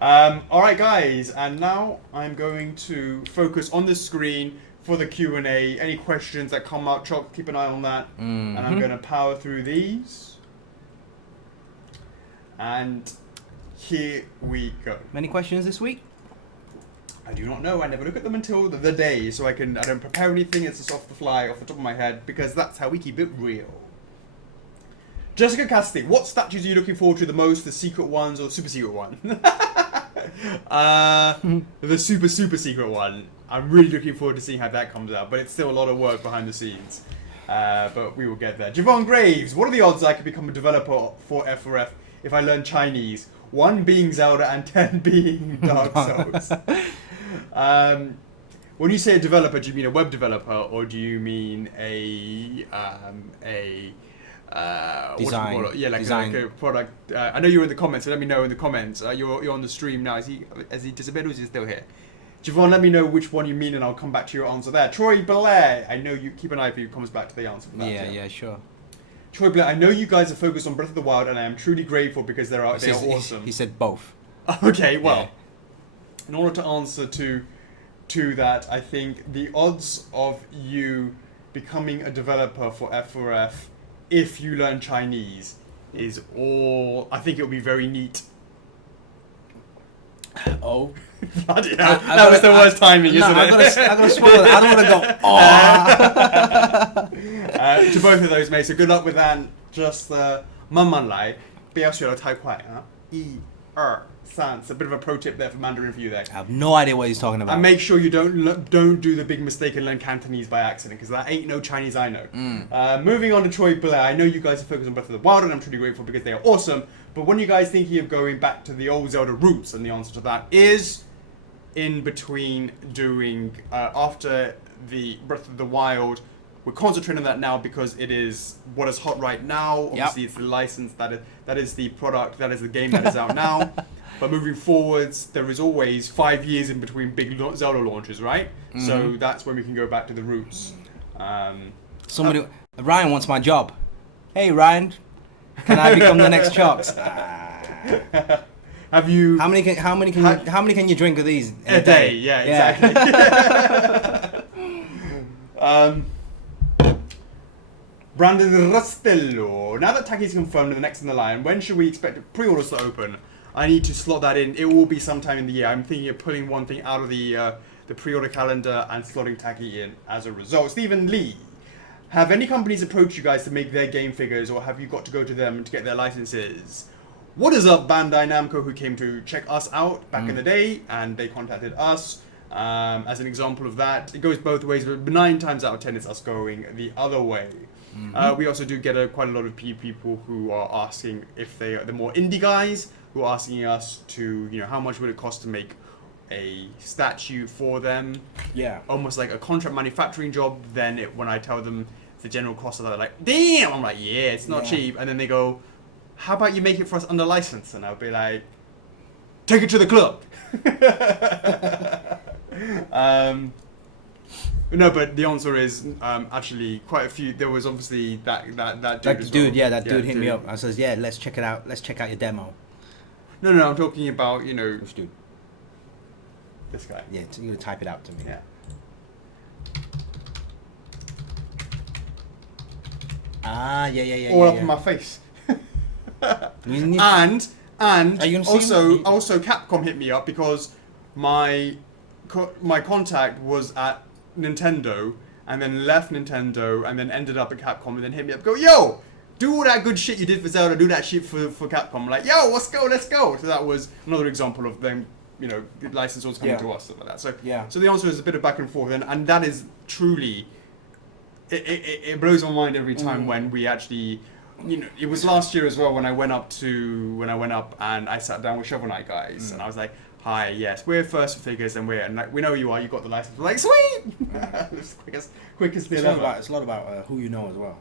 Alright guys, and now I'm going to focus on the screen for the Q&A. Any questions that come up, Chock, keep an eye on that. And I'm going to power through these. And here we go. Many questions this week? I do not know. I never look at them until the day, so I don't prepare anything. It's just off the fly, off the top of my head, because that's how we keep it real. Jessica Cassidy, what statues are you looking forward to the most? The secret ones or the super secret one? The super secret one. I'm really looking forward to seeing how that comes out, but it's still a lot of work behind the scenes. But we will get there. Javon Graves, what are the odds I could become a developer for F4F if I learn Chinese? 1 being Zelda and 10 being Dark Souls. When you say a developer, do you mean a web developer or do you mean a design? What do you call it? Yeah, like a product. I know you're in the comments, so let me know in the comments. You're on the stream now. Has he disappeared or is he still here? Javon, let me know which one you mean and I'll come back to your answer there. Troy Belair, I know you keep an eye for you comes back to the answer for that. Yeah, sure. Troy Blair, I know you guys are focused on Breath of the Wild, and I am truly grateful because they are awesome. He said both. Okay, well, in order to answer to that, I think the odds of you becoming a developer for F4F if you learn Chinese is all. I think it will be very neat. Oh. Bloody hell. That was the worst timing, isn't it? I'm gonna spoil it. I don't want to go, to both of those, mate. So good luck with that. Just 慢慢来，不要学得太快啊。1、2、3. It's a bit of a pro tip there for Mandarin for you there. I have no idea what he's talking about. And make sure you don't do the big mistake and learn Cantonese by accident, because that ain't no Chinese I know. Moving on to Troy Blair, I know you guys are focused on Breath of the Wild, and I'm truly grateful because they are awesome. But when are you guys thinking of going back to the old Zelda roots? And the answer to that is in between doing after the Breath of the Wild. We're concentrating on that now because it is what is hot right now. Obviously, it's the license that is the product, that is the game that is out now. But moving forwards, there is always 5 years in between big Zelda launches, right? So that's when we can go back to the roots. Ryan wants my job. Hey Ryan, can I become the next Chocks? Have you? How many can you drink of these in a day? Yeah, exactly. Brandon Rastello. Now that Taki's confirmed the next in the line, when should we expect pre-orders to open? I need to slot that in. It will be sometime in the year. I'm thinking of pulling one thing out of the pre-order calendar and slotting Taki in as a result. Stephen Lee. Have any companies approached you guys to make their game figures, or have you got to go to them to get their licenses? What is up, Bandai Namco, who came to check us out back in the day, and they contacted us. As an example of that, it goes both ways, but 9 times out of 10 it's us going the other way. We also do get quite a lot of people who are asking if the more indie guys who are asking us to, how much would it cost to make a statue for them? Yeah. Almost like a contract manufacturing job. Then when I tell them the general cost of that, they're like, damn! I'm like, yeah, it's not cheap. And then they go, how about you make it for us under license? And I'll be like, take it to the club. No, but the answer is actually quite a few. There was obviously that dude. As well. That dude hit me up. I says, yeah, let's check it out. Let's check out your demo. No, I'm talking about Which dude? This guy. Yeah, you're gonna type it out to me. Yeah. Yeah. All up in my face. And also Capcom hit me up because my contact was at Nintendo and then left Nintendo and then ended up at Capcom and then hit me up, go, yo, do all that good shit you did for Zelda, do that shit for Capcom. I'm like, yo, let's go. So that was another example of them, the licensors coming to us, stuff like that. So so the answer is a bit of back and forth, and that is truly, it blows my mind every time when we actually, it was last year as well when I went up and I sat down with Shovel Knight guys and I was like, hi, yes, we're First Figures and we know you are, you got the license. We're like, sweet! It's quickest deal ever. It's a lot about who you know as well.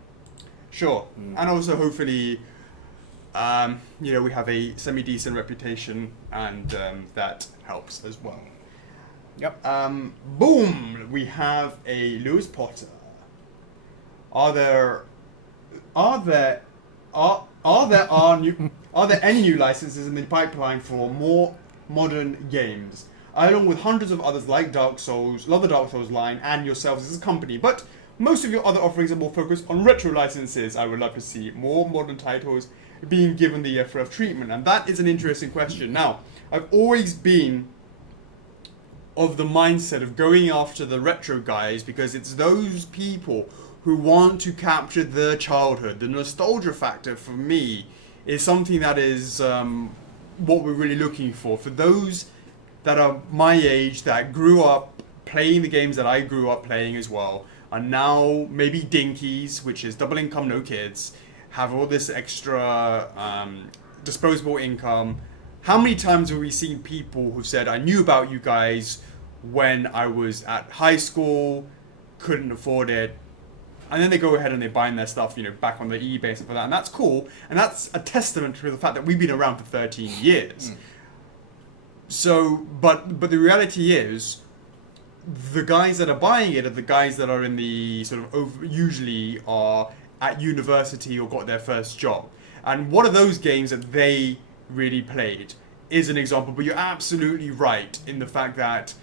Sure. And also hopefully, we have a semi-decent reputation and that helps as well. Yep. Boom! We have a Lewis Potter. Are there any new licenses in the pipeline for more modern games? I, along with hundreds of others like Dark Souls, love the Dark Souls line, and yourselves as a company, but most of your other offerings are more focused on retro licenses. I would love to see more modern titles being given the F4F treatment, and that is an interesting question. Now, I've always been of the mindset of going after the retro guys because it's those people who want to capture their childhood. The nostalgia factor for me is something that is what we're really looking for. For those that are my age, that grew up playing the games that I grew up playing as well, are now maybe dinkies, which is double income, no kids, have all this extra disposable income. How many times have we seen people who've said, I knew about you guys when I was at high school, couldn't afford it, and then they go ahead and they buy their stuff, back on the eBay and stuff like that, and that's cool, and that's a testament to the fact that we've been around for 13 years. So, but the reality is, the guys that are buying it are the guys that are in the sort of usually are at university or got their first job. And one of those games that they really played is an example, but you're absolutely right in the fact that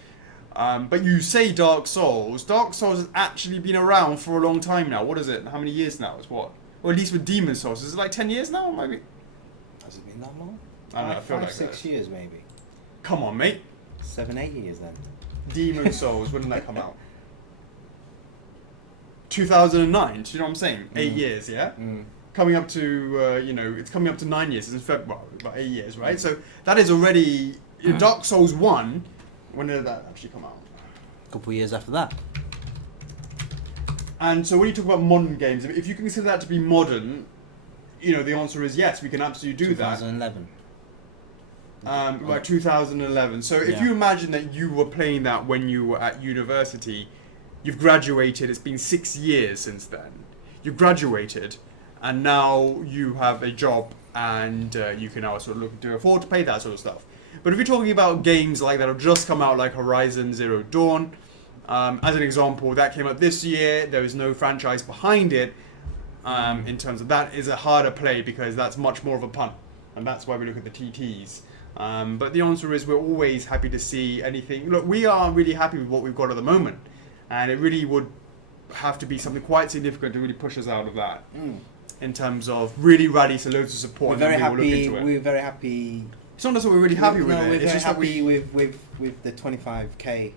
but you say Dark Souls has actually been around for a long time now. What is it? How many years now? It's what? Or at least with Demon Souls, is it like 10 years now? Maybe. Has it been that long? I don't know, I feel like 6 years maybe. Come on, mate. 7, 8 years then. Demon Souls, when did that come out? 2009, do you know what I'm saying? 8 years, yeah? Coming up to, it's coming up to 9 years. It's February, about 8 years, right? So that is already, Dark Souls 1, when did that actually come out? A couple of years after that. And so when you talk about modern games, if you consider that to be modern, the answer is yes, we can absolutely do 2011. that. About 2011. So if you imagine that you were playing that when you were at university, you've graduated, it's been 6 years since then. You've graduated, and now you have a job, and you can now sort of look to afford to pay that sort of stuff. But if you're talking about games like that have just come out, like Horizon Zero Dawn, as an example, that came out this year, there is no franchise behind it, in terms of that is a harder play because that's much more of a punt, and that's why we look at the TTs. But the answer is we're always happy to see anything. Look, we are really happy with what we've got at the moment, and it really would have to be something quite significant to really push us out of that. In terms of really rally to loads of support. We're very happy. We're very happy. It's not necessarily we're really happy with it. We're it's very just happy with the 25k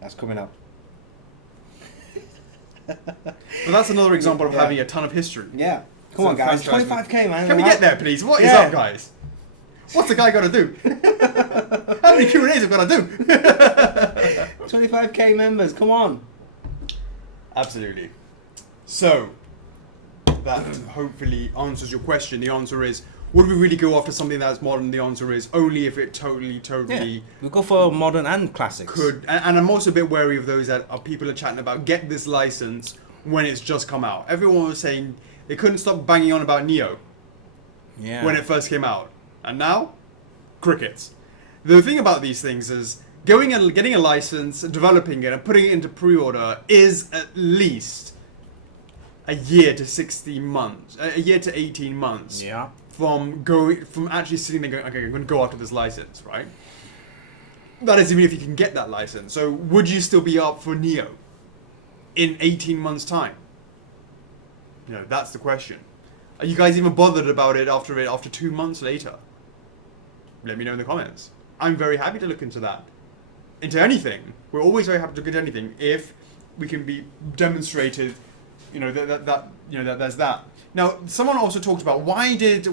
that's coming up. But that's another example of having a ton of history. Yeah. Come on, guys. 25k, man. Can we get there, please? What is up, guys? What's the guy got to do? How many Q&As have got to do? 25k members. Come on. Absolutely. So, that hopefully answers your question. The answer is, would we really go after something that's modern? The answer is only if it totally Yeah, we go for modern and classics. could. And I'm also a bit wary of those that people are chatting about get this license when it's just come out. Everyone was saying they couldn't stop banging on about Neo when it first came out, and now crickets. The thing about these things is going and getting a license, developing it, and putting it into pre-order is at least a year to 16 months, a year to 18 months. Yeah. From actually sitting there going, okay, I'm going to go after this license, right? That is even if you can get that license. So would you still be up for Neo in 18 months' time? You know, that's the question. Are you guys even bothered about it after 2 months later? Let me know in the comments. I'm very happy to look into that. Into anything. We're always very happy to look into anything if we can be demonstrated, you know, that there's that. Now, someone also talked about why did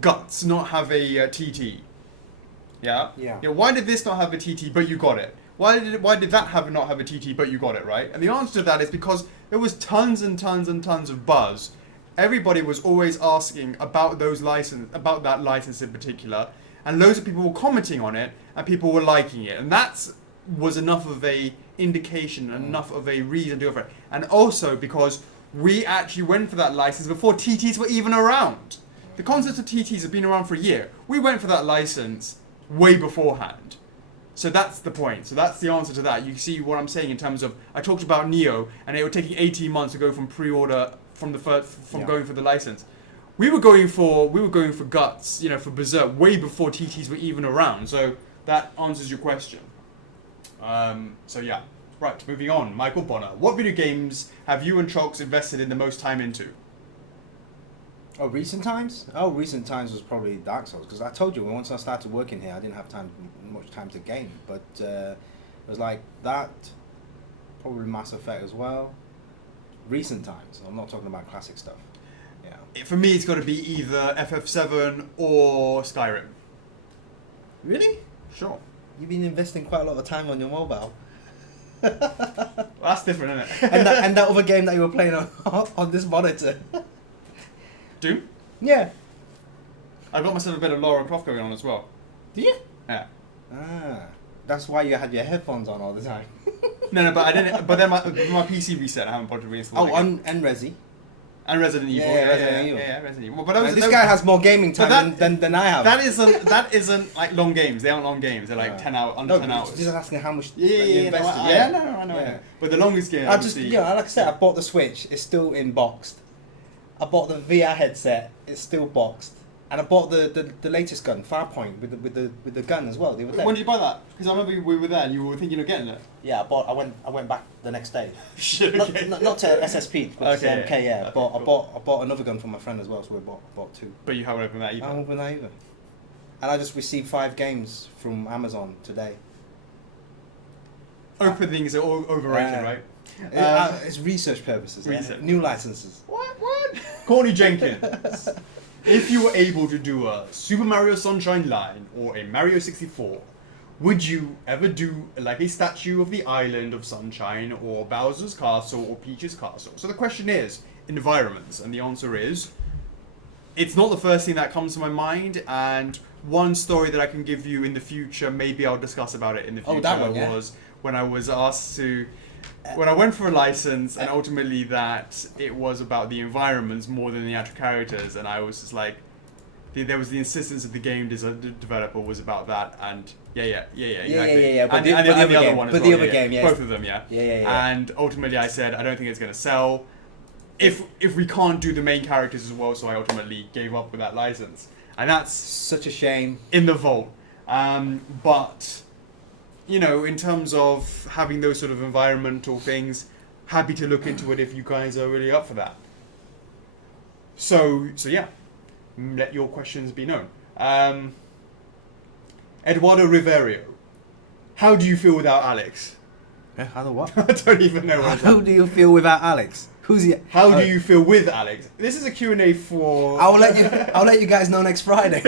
Guts not have a TT? Yeah. Yeah. Why did this not have a TT but you got it? Why did that not have a TT but you got it, right? And the answer to that is because there was tons and tons and tons of buzz. Everybody was always asking about that license in particular, and loads of people were commenting on it, and people were liking it, and that was enough of a indication, enough of a reason to go for it. And also because we actually went for that license before TTs were even around. The concept of TTs have been around for a year. We went for that license way beforehand. So that's the point. So that's the answer to that. You see what I'm saying in terms of, I talked about Neo, and it was taking 18 months to go from pre-order going for the license. We were going for Guts, you know, for Berserk way before TTs were even around. So that answers your question. So yeah. Right, moving on. Michael Bonner. What video games have you and Chocks invested in the most time into? Oh, recent times? Oh, recent times was probably Dark Souls, because I told you, once I started working here, I didn't have much time to game. But it was like that, probably Mass Effect as well. Recent times. I'm not talking about classic stuff. Yeah. For me, it's got to be either FF7 or Skyrim. Really? Sure. You've been investing quite a lot of time on your mobile. Well, that's different, isn't it? and that other game that you were playing on this monitor. Doom? Yeah. I got myself a bit of Lara Croft going on as well. Do you? Yeah. Ah. That's why you had your headphones on all the time. No, but I didn't. But then my PC reset. I haven't bothered to reinstall. And Resi. And Resident Evil. Yeah, Resident Evil. Yeah, Resident Evil. But this guy has more gaming time than I have. That isn't like long games. They aren't long games. They're like 10 hours. 10 hours. Just asking how much you invested. I know. But the longest game. Like I said, I bought the Switch. It's still in boxed. I bought the VR headset. It's still boxed. And I bought the latest gun, Farpoint, with the gun as well. The other day. When did you buy that? Because I remember we were there and you were thinking of getting it. Yeah, I went back the next day. Shit. Okay. Not to SSP, but to MK. Yeah, Okay, but cool. I bought another gun for my friend as well, so we bought two. But you haven't opened that either. I haven't opened that either. And I just received 5 games from Amazon today. Open things are all overrated, right? It's research purposes. Research. New licenses. What? Corny Jenkins. If you were able to do a Super Mario Sunshine line or a Mario 64, would you ever do like a statue of the Island of Sunshine or Bowser's Castle or Peach's Castle? So the question is, environments, and the answer is, it's not the first thing that comes to my mind, and one story that I can give you in the future, maybe I'll discuss about it in the future, that one, yeah. was when I was asked to... When I went for a license, and ultimately that it was about the environments more than the actual characters, and I was just like, there was the insistence of the game developer was about that, and exactly. But And the the other game. one as But well, the other game, yeah. Both of them, yeah. Yeah. And ultimately I said, I don't think it's going to sell if we can't do the main characters as well, so I ultimately gave up with that license. And that's... Such a shame. In the vault. But... You know, in terms of having those sort of environmental things, happy to look into it if you guys are really up for that. So yeah, let your questions be known. Eduardo Riverio, how do you feel without Alex? How the what? I don't even know. How do you feel without Alex? Who's he? How do you feel with Alex? This is a Q&A for... I'll let you guys know next Friday.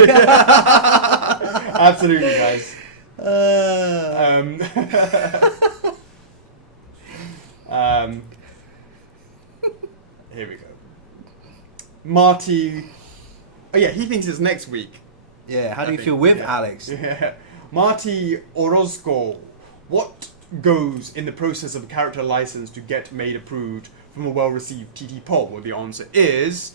Absolutely, guys. Here we go. Marty. Oh yeah, he thinks it's next week. Yeah, how do I you think, feel with yeah. Alex? Yeah. Marty Orozco. What goes in the process of a character license to get made approved from a well-received TT poll? Well, the answer is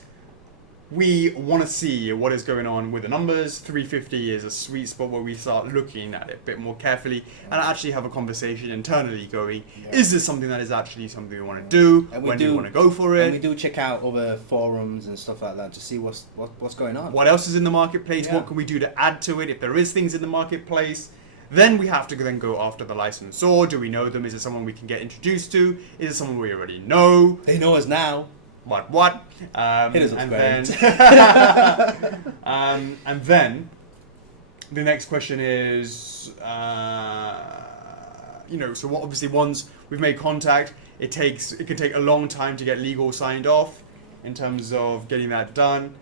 we want to see what is going on with the numbers. 350 is a sweet spot where we start looking at it a bit more carefully and actually have a conversation internally going, is this something that is actually something we want to do? And When do we want to go for it? And we do check out other forums and stuff like that to see what's going on. What else is in the marketplace? Yeah. What can we do to add to it? If there is things in the marketplace, then we have to then go after the licensor. Do we know them? Is it someone we can get introduced to? Is it someone we already know? They know us now. What? Hit us up, and friends. then, and then, the next question is, so what, obviously once we've made contact, it can take a long time to get legal signed off, in terms of getting that done.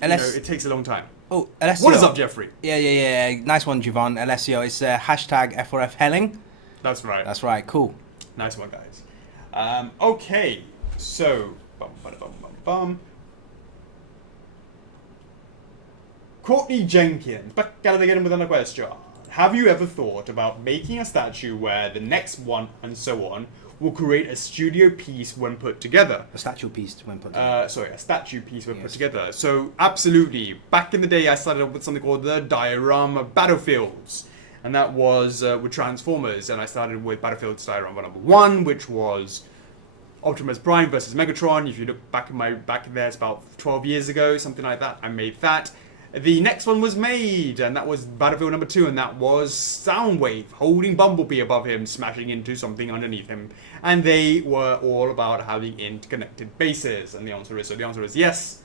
It takes a long time. Oh, LSEO. What is up, Jeffrey? Yeah. Nice one, Javon. LSEO. It's hashtag F4F Helling. That's right. That's right. Cool. Nice one, guys. Okay, so Courtney Jenkins, back at it again with another question. Have you ever thought about making a statue where the next one and so on will create a studio piece when put together? A statue piece when put together. A statue piece when put together. So absolutely. Back in the day, I started with something called the Diorama Battlefields. And that was with Transformers. And I started with Battlefield's Diorama number 1, which was Optimus Prime versus Megatron. If you look back in there, it's about 12 years ago, something like that. I made that. The next one was made, and that was Battlefield number 2, and that was Soundwave holding Bumblebee above him, smashing into something underneath him. And they were all about having interconnected bases. And the answer is yes.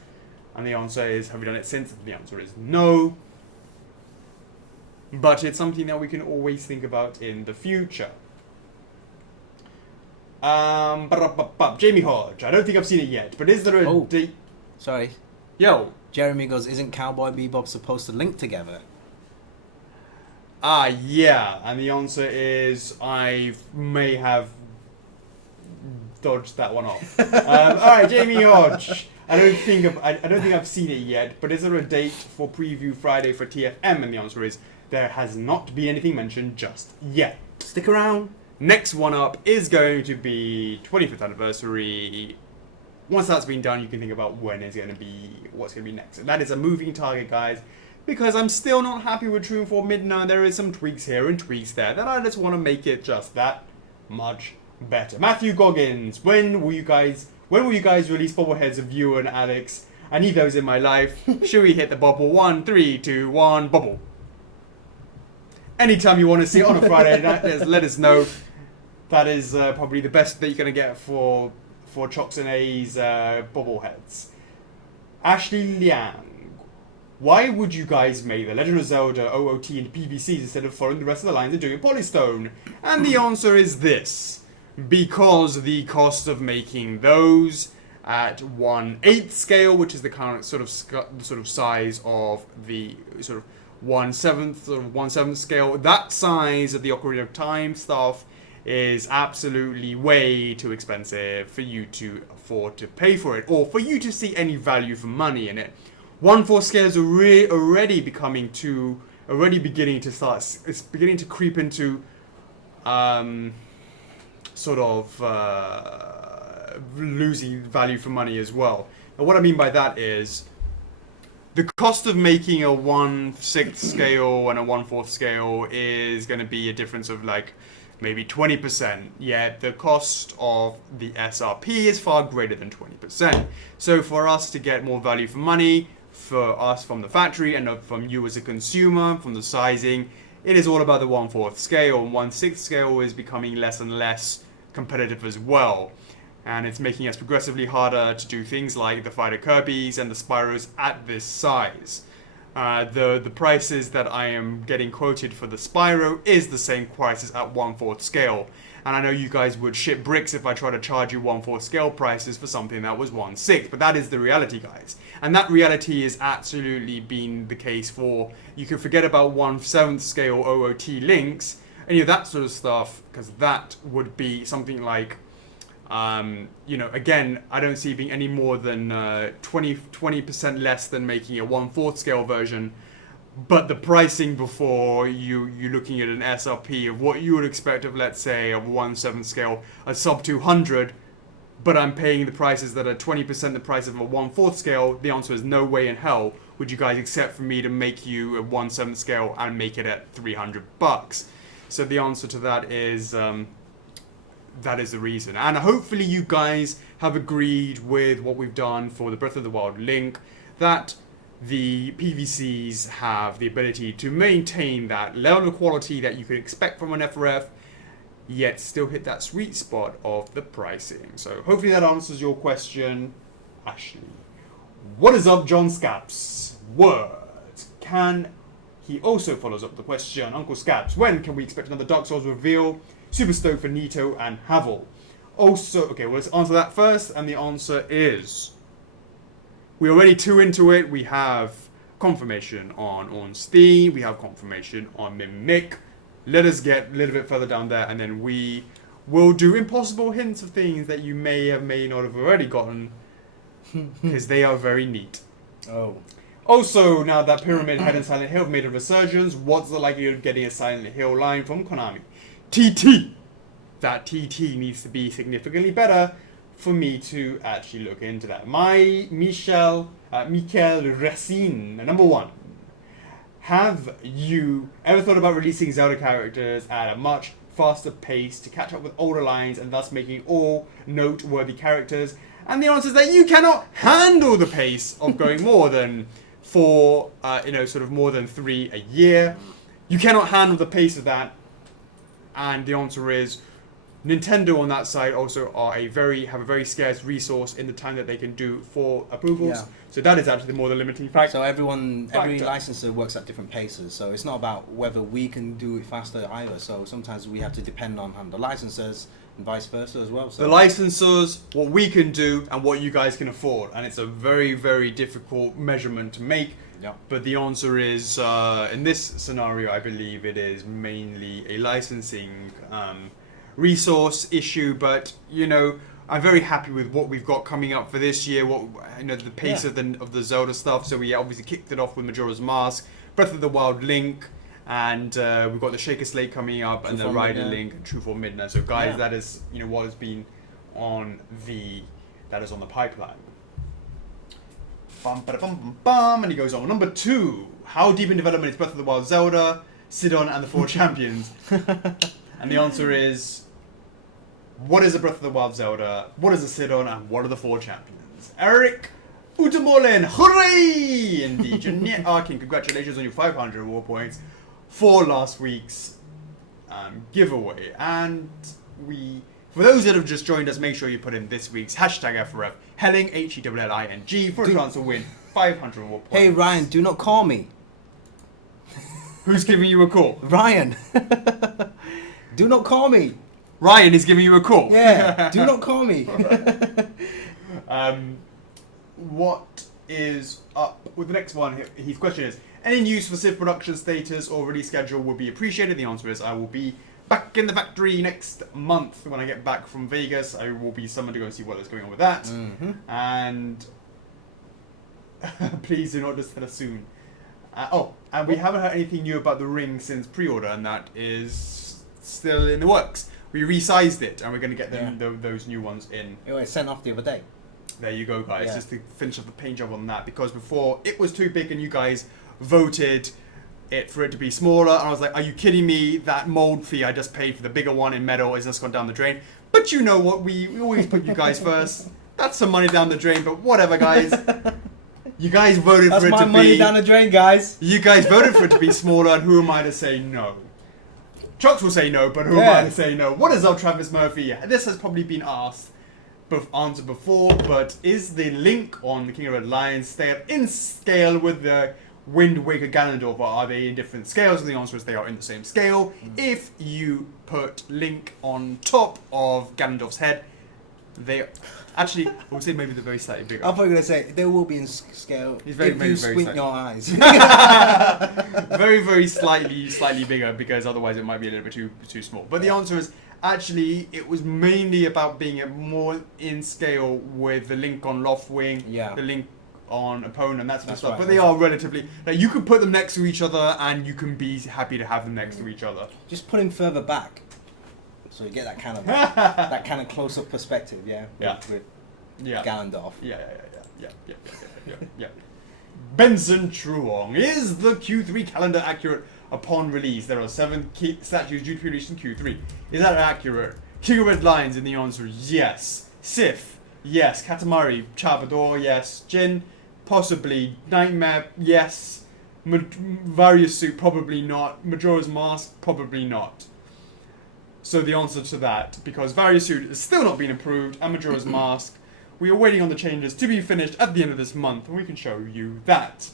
And the answer is, have you done it since? The answer is no. But it's something that we can always think about in the future. Jamie Hodge. I don't think I've seen it yet, but is there a date? Sorry. Yo. Jeremy goes, isn't Cowboy Bebop supposed to link together? Yeah. And the answer is I may have dodged that one off. Alright, Jamie Hodge. I don't think I've seen it yet, but is there a date for preview Friday for TFM? And the answer is there has not been anything mentioned just yet. Stick around. Next one up is going to be 25th anniversary. Once that's been done, you can think about what's going to be next. And that is a moving target, guys, because I'm still not happy with True 4 Midnight. There is some tweaks here and tweaks there that I just want to make it just that much better. Matthew Goggins, when will you guys release bobbleheads of you and Alex? I need those in my life. Should we hit the bubble? 1, 3, 2, 1, bubble. Anytime you want to see it on a Friday night, let us know. That is probably the best that you're going to get for Chocks A's bobbleheads. Ashley Liang, why would you guys make The Legend of Zelda OOT into PVCs instead of following the rest of the lines and doing polystone? And the answer is this. Because the cost of making those at 1/8 scale, which is the current sort of size of the sort of 1/7 scale, that size of the Ocarina of Time stuff is absolutely way too expensive for you to afford to pay for it, or for you to see any value for money in it. 1/4 scales are already beginning to creep into losing value for money as well. And what I mean by that is the cost of making a 1/6 scale and a 1/4 scale is going to be a difference of like maybe 20%, yet the cost of the SRP is far greater than 20%. So for us to get more value for money, for us from the factory and from you as a consumer, from the sizing, it is all about the 1/4 scale, and 1/6 scale is becoming less and less competitive as well. And it's making us progressively harder to do things like the Fighter Kirby's and the Spyros at this size. The prices that I am getting quoted for the Spyro is the same prices at 1/4 scale. And I know you guys would shit bricks if I try to charge you 1/4 scale prices for something that was 1/6, but that is the reality, guys. And that reality is absolutely been the case for, you can forget about 1/7 scale OOT links, any of that sort of stuff, because that would be something like You know, again, I don't see it being any more than 20% less than making a 1/4 scale version. But the pricing before you're looking at an SRP of what you would expect of, let's say, a 1/7 scale, a sub 200, but I'm paying the prices that are 20% the price of a 1/4 scale. The answer is no way in hell would you guys accept for me to make you a 1/7 scale and make it at $300. So the answer to that is that is the reason. And hopefully you guys have agreed with what we've done for the Breath of the Wild link, that the PVCs have the ability to maintain that level of quality that you can expect from an F4F, yet still hit that sweet spot of the pricing. So hopefully that answers your question, Ashley. What is up, John Scaps? Words. He also follows up the question, Uncle Scaps, when can we expect another Dark Souls reveal? Super stoked for Nito and Havel. Also, okay, well, let's answer that first, and the answer is, we're already 2 into it. We have confirmation on Steam. We have confirmation on Mimic. Let us get a little bit further down there, and then we will do impossible hints of things that you may not have already gotten, because they are very neat. Oh. Also, now that Pyramid Head and Silent Hill have made a resurgence, what's the likelihood of getting a Silent Hill line from Konami? TT! That TT needs to be significantly better for me to actually look into that. Michael Racine, number 1. Have you ever thought about releasing Zelda characters at a much faster pace to catch up with older lines and thus making all noteworthy characters? And the answer is that you cannot handle the pace of going more than 4, sort of more than 3 a year. You cannot handle the pace of that. And the answer is, Nintendo on that side also have a very scarce resource in the time that they can do for approvals. Yeah. So that is actually more the limiting factor. So every licensor works at different paces. So it's not about whether we can do it faster either. So sometimes we have to depend on the licensors and vice versa as well. So the licensors, what we can do and what you guys can afford. And it's a very, very difficult measurement to make. Yeah. But the answer is, in this scenario, I believe it is mainly a licensing resource issue. But, you know, I'm very happy with what we've got coming up for this year. The pace of the Zelda stuff. So we obviously kicked it off with Majora's Mask, Breath of the Wild Link, and we've got the Shaker Slate coming up, and the Rider Link, and True for Midnight. So guys, that is what has been on the pipeline. Bum, ba-da-bum, bum, bum, and he goes on. Number 2, how deep in development is Breath of the Wild Zelda, Sidon, and the 4 champions? And the answer is, what is a Breath of the Wild Zelda? What is a Sidon? And what are the 4 champions? Eric Utamolen, hooray! Indeed. Jeanette Arkin, congratulations on your 500 war points for last week's giveaway. And for those that have just joined us, make sure you put in this week's hashtag F4F, Helling, HELLING, for a chance to win 500 war points. Hey Ryan, do not call me. Who's giving you a call? Ryan. Do not call me. Ryan is giving you a call. Yeah, do not call me. What is up with the next one? His question is, any news for Civ production status or release schedule would be appreciated. The answer is, I will be back in the factory next month. When I get back from Vegas, I will be summoned to go and see what is going on with that. Mm-hmm. And please do not just tell us soon. And we haven't heard anything new about the ring since pre-order, and that is still in the works. We resized it, and we're going to get those new ones in. It was sent off the other day. There you go, guys. Just to finish off the paint job on that, because before it was too big, and you guys voted for it to be smaller, and I was like, are you kidding me? That mold fee I just paid for the bigger one in metal is just gone down the drain. But you know what? We always put you guys first. That's some money down the drain, but whatever, guys. You guys voted for it to be... That's my money down the drain, guys. You guys voted for it to be smaller, and who am I to say no? Chocks will say no, but who am I to say no? What is up, Travis Murphy? This has probably been answered before, but is the link on the King of Red Lions in scale with the Wind Waker Ganondorf, or are they in different scales? And the answer is they are in the same scale. If you put Link on top of Ganondorf's head, they Actually, we'll say maybe they're very slightly bigger. I thought you were going to say, they will be in scale He's very, if very, you very squint slight. your eyes. Very, very slightly bigger, because otherwise it might be a little bit too small. But the answer is, actually, it was mainly about being more in scale with the link on Loftwing, Yeah. the link on Opponent, that sort of That's stuff. right, But they are relatively, like, you can put them next to each other and you can be happy to have them next to each other. Just put him further back, so you get that kind of that kind of close-up perspective, yeah. Yeah. With Yeah. Ganondorf. Yeah. Benson Truong. Is the Q3 calendar accurate upon release? There are 7 statues due to be released in Q3. Is that accurate? King of Red Lions, and the answer is yes. Sif, yes. Katamari, Chabador, yes. Jin, possibly. Nightmare, yes. Various Suit, probably not. Majora's Mask, probably not. So the answer to that, because Various Suit has still not been approved, and Majora's Mask, we are waiting on the changes to be finished at the end of this month, and we can show you that.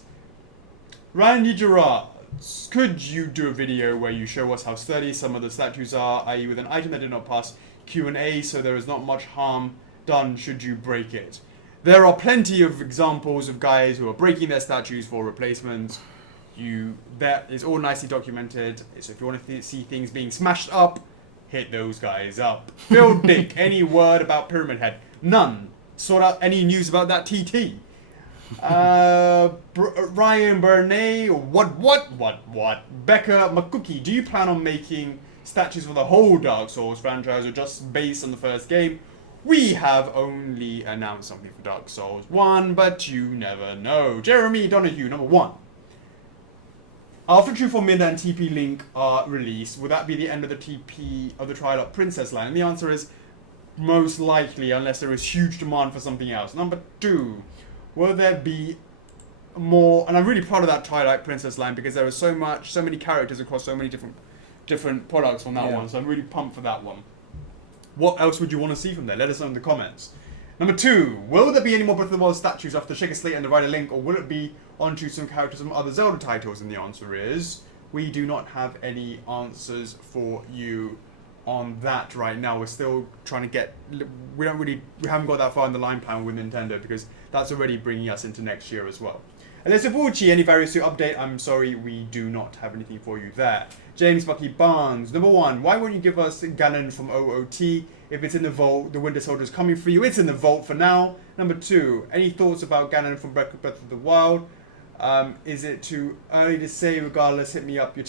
Randy Gerards, could you do a video where you show us how sturdy some of the statues are, i.e. with an item that did not pass Q&A, so there is not much harm done should you break it? There are plenty of examples of guys who are breaking their statues for replacements. That is all nicely documented, so if you want to see things being smashed up, hit those guys up. Phil Dick, any word about Pyramid Head? None. Sort out any news about that TT? Ryan Bernay, what? Becca McCookie, do you plan on making statues for the whole Dark Souls franchise or just based on the first game? We have only announced something for Dark Souls 1, but you never know. Jeremy Donahue, number 1. After True for Mid and TP Link are released, would that be the end of the TP of the trial of Princess line? And the answer is most likely, unless there is huge demand for something else. Number 2, will there be more? And I'm really proud of that Twilight Princess line because there was so many characters across so many different products on that one. So I'm really pumped for that one. What else would you want to see from there? Let us know in the comments. Number 2, will there be any more Breath of the Wild statues after Shake a Slate and Divide a Link, or will it be onto some characters from other Zelda titles? And the answer is, we do not have any answers for you on that right now. We're still trying to get, we haven't got that far in the line plan with Nintendo because that's already bringing us into next year as well. Alyssa Bucci, any Various Suit update? I'm sorry, we do not have anything for you there. James Bucky Barnes, number 1, why won't you give us Ganon from OOT? If it's in the vault, the Winter Soldier's coming for you. It's in the vault for now. Number 2, any thoughts about Ganon from Breath of the Wild? Is it too early to say? Regardless, hit me up to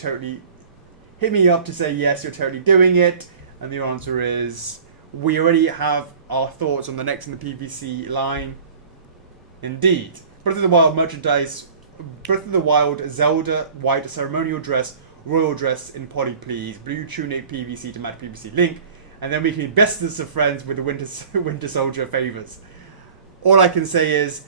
say yes, you're totally doing it. And the answer is, we already have our thoughts on the next in the PVC line. Indeed. Breath of the Wild merchandise, Breath of the Wild Zelda white ceremonial dress, royal dress in poly please, blue tunic PVC to match PVC Link, and then we can be bestest of friends with the Winter Soldier favors. All I can say is,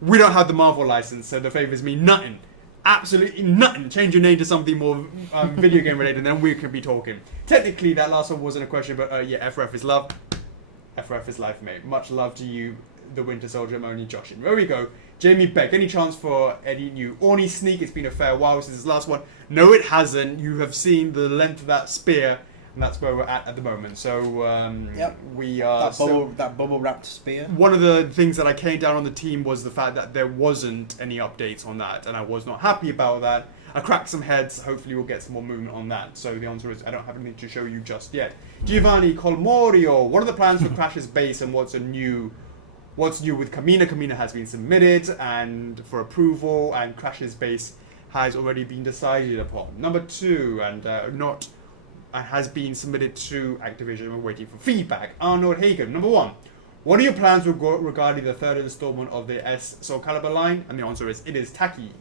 we don't have the Marvel license, so the favors mean nothing. Absolutely nothing. Change your name to something more video game related, and then we can be talking. Technically, that last one wasn't a question, but yeah, F4F is love. F4F is life, mate. Much love to you, the Winter Soldier, I'm only joshing. There we go. Jamie Beck, any chance for any new Orny sneak? It's been a fair while since his last one. No, it hasn't. You have seen the length of that spear, and that's where we're at the moment. So we are that bubble wrapped spear. One of the things that I came down on the team was the fact that there wasn't any updates on that, and I was not happy about that. I cracked some heads. Hopefully, we'll get some more movement on that. So the answer is I don't have anything to show you just yet. Giovanni Colmorio, what are the plans for Crash's base, and what's new with Kamina? Kamina has been submitted and for approval, and Crash's base has already been decided upon. Number 2, and has been submitted to Activision. We're waiting for feedback. Arnold Hagen, number 1, what are your plans regarding the 3rd installment of the S Soul Calibur line? And the answer is, it is tacky.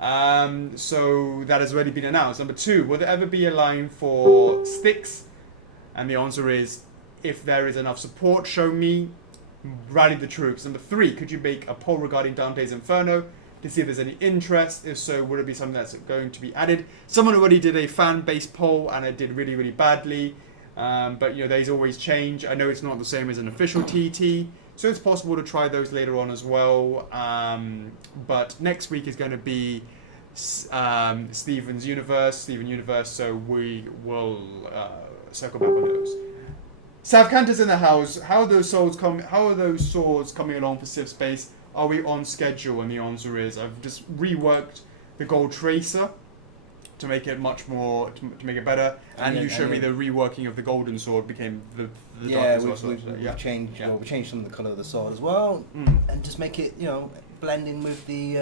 So that has already been announced. Number 2, will there ever be a line for Styx? And the answer is, if there is enough support, show me. Rally the troops. Number 3, could you make a poll regarding Dante's Inferno to see if there's any interest? If so, would it be something that's going to be added? Someone already did a fan-based poll and it did really, really badly. But there's always change. I know it's not the same as an official TT, so it's possible to try those later on as well. But next week is going to be Steven Universe, so we will circle back on those. Savcanta's in the house. How are those swords coming along for Civ Space? Are we on schedule? And the answer is I've just reworked the gold tracer to make it much more to make it better. And you showed me the reworking of the golden sword became the dark as well. We've changed. We changed some of the colour of the sword as well, and just make it blend in with the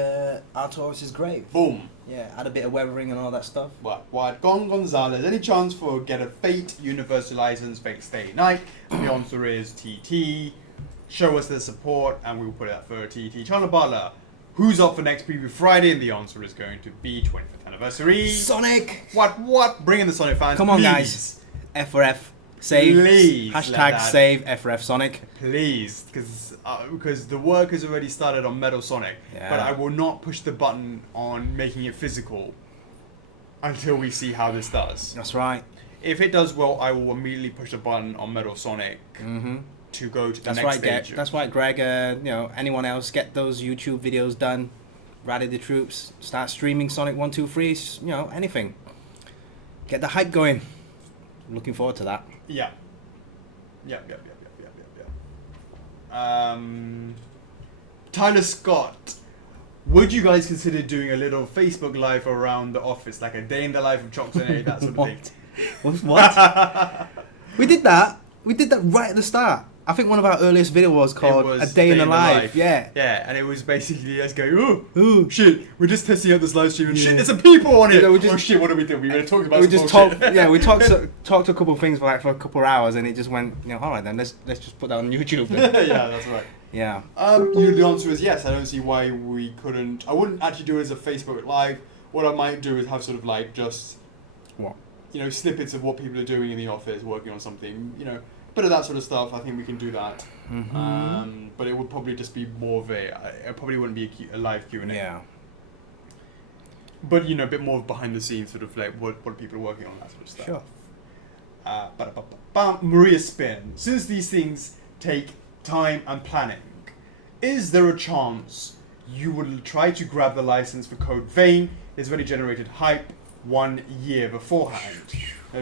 Artoris' grave. Boom. Yeah, add a bit of weathering and all that stuff. What? Gon Gonzalez, any chance for get a Fate Universal License Fate Stay Night? And the answer is TT. Show us the support and we'll put it out for TT. Chandler Butler, who's up for next preview Friday? And the answer is going to be 25th anniversary. Sonic! What? Bring in the Sonic fans. Come on, please. Guys. F4F. Save. Please. Hashtag save F4F Sonic. Please, because the work has already started on Metal Sonic, but I will not push the button on making it physical until we see how this does. That's right. If it does well, I will immediately push the button on Metal Sonic to go to the next stage. That's right, Greg. Anyone else, get those YouTube videos done. Rally the troops. Start streaming Sonic 1, 2, 3. Anything. Get the hype going. I'm looking forward to that. Yeah. Tyler Scott, would you guys consider doing a little Facebook Live around the office, like a day in the life of Chocks A, that sort of thing? What? We did that. We did that right at the start. I think one of our earliest videos was called A Day in the Life. Yeah. Yeah, and it was basically us going, oh shit, we're just testing out this live stream and shit, there's some people on it. Oh shit, what do we do? We talked about some bullshit. Yeah, we talked a couple of things for a couple of hours, and it just went, all right then, let's just put that on YouTube. Yeah, that's right. Yeah. The answer is yes. I don't see why we couldn't. I wouldn't actually do it as a Facebook Live. What I might do is have sort of like just what? Snippets of what people are doing in the office, working on something, bit of that sort of stuff. I think we can do that. But it would probably just be more of it probably wouldn't be a live Q&A. Yeah. But a bit more behind the scenes, sort of like what people are working on, that sort of stuff. Sure. Maria Spin. Since these things take time and planning, is there a chance you will try to grab the license for Code Vein? It's already generated hype 1 year beforehand.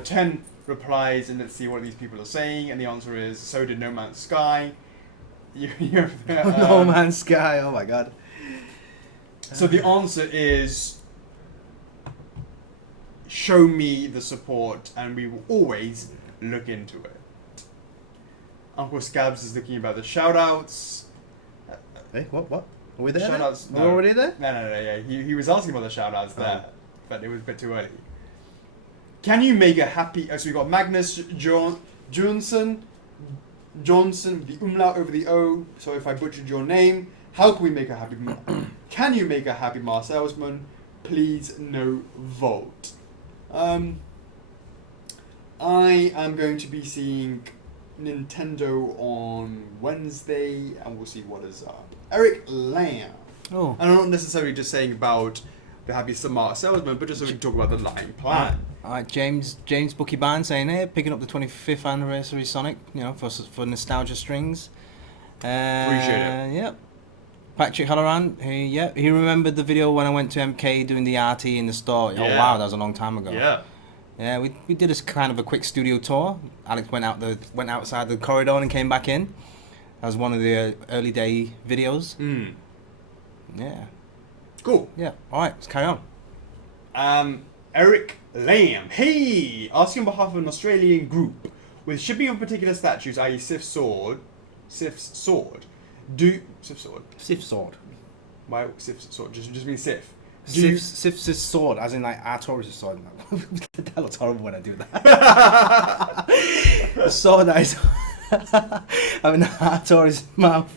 10 replies, and let's see what these people are saying. And the answer is, so did No Man's Sky. No Man's Sky, oh my god. So the answer is, show me the support and we will always look into it. Uncle Scabs is looking about the shoutouts. Hey, what? Are we there? Shoutouts. We're already there? No, yeah. He was asking about the shoutouts there, but it was a bit too early. Can you make a happy... so we got Magnus Johnson with the umlaut over the O. So if I butchered your name, how can we make a happy... Can you make a happy Mars salesman? Please no vote. I am going to be seeing Nintendo on Wednesday, and we'll see what is up. Eric Lamb. Oh. And I'm not necessarily just saying about the happy smart salesman, but just so we can talk about the line plan. Alright, James Bookie Band saying here, picking up the 25th anniversary Sonic, for nostalgia strings. Appreciate it. Yep. Patrick Halloran, he remembered the video when I went to MK doing the RT in the store. Yeah. Oh wow, that was a long time ago. Yeah. Yeah, we did this kind of a quick studio tour. Alex went outside the corridor and came back in. That was one of the early day videos. Yeah. Cool. Yeah. All right, let's carry on. Eric Lamb. Hey! Asking on behalf of an Australian group with shipping of particular statues, i.e. Sif's sword. Sif's sword. Why Sif's sword? Just mean Sif. Sif's sword, as in like Artoris' sword. That looks horrible when I do that. The sword that is having Artoris' mouth.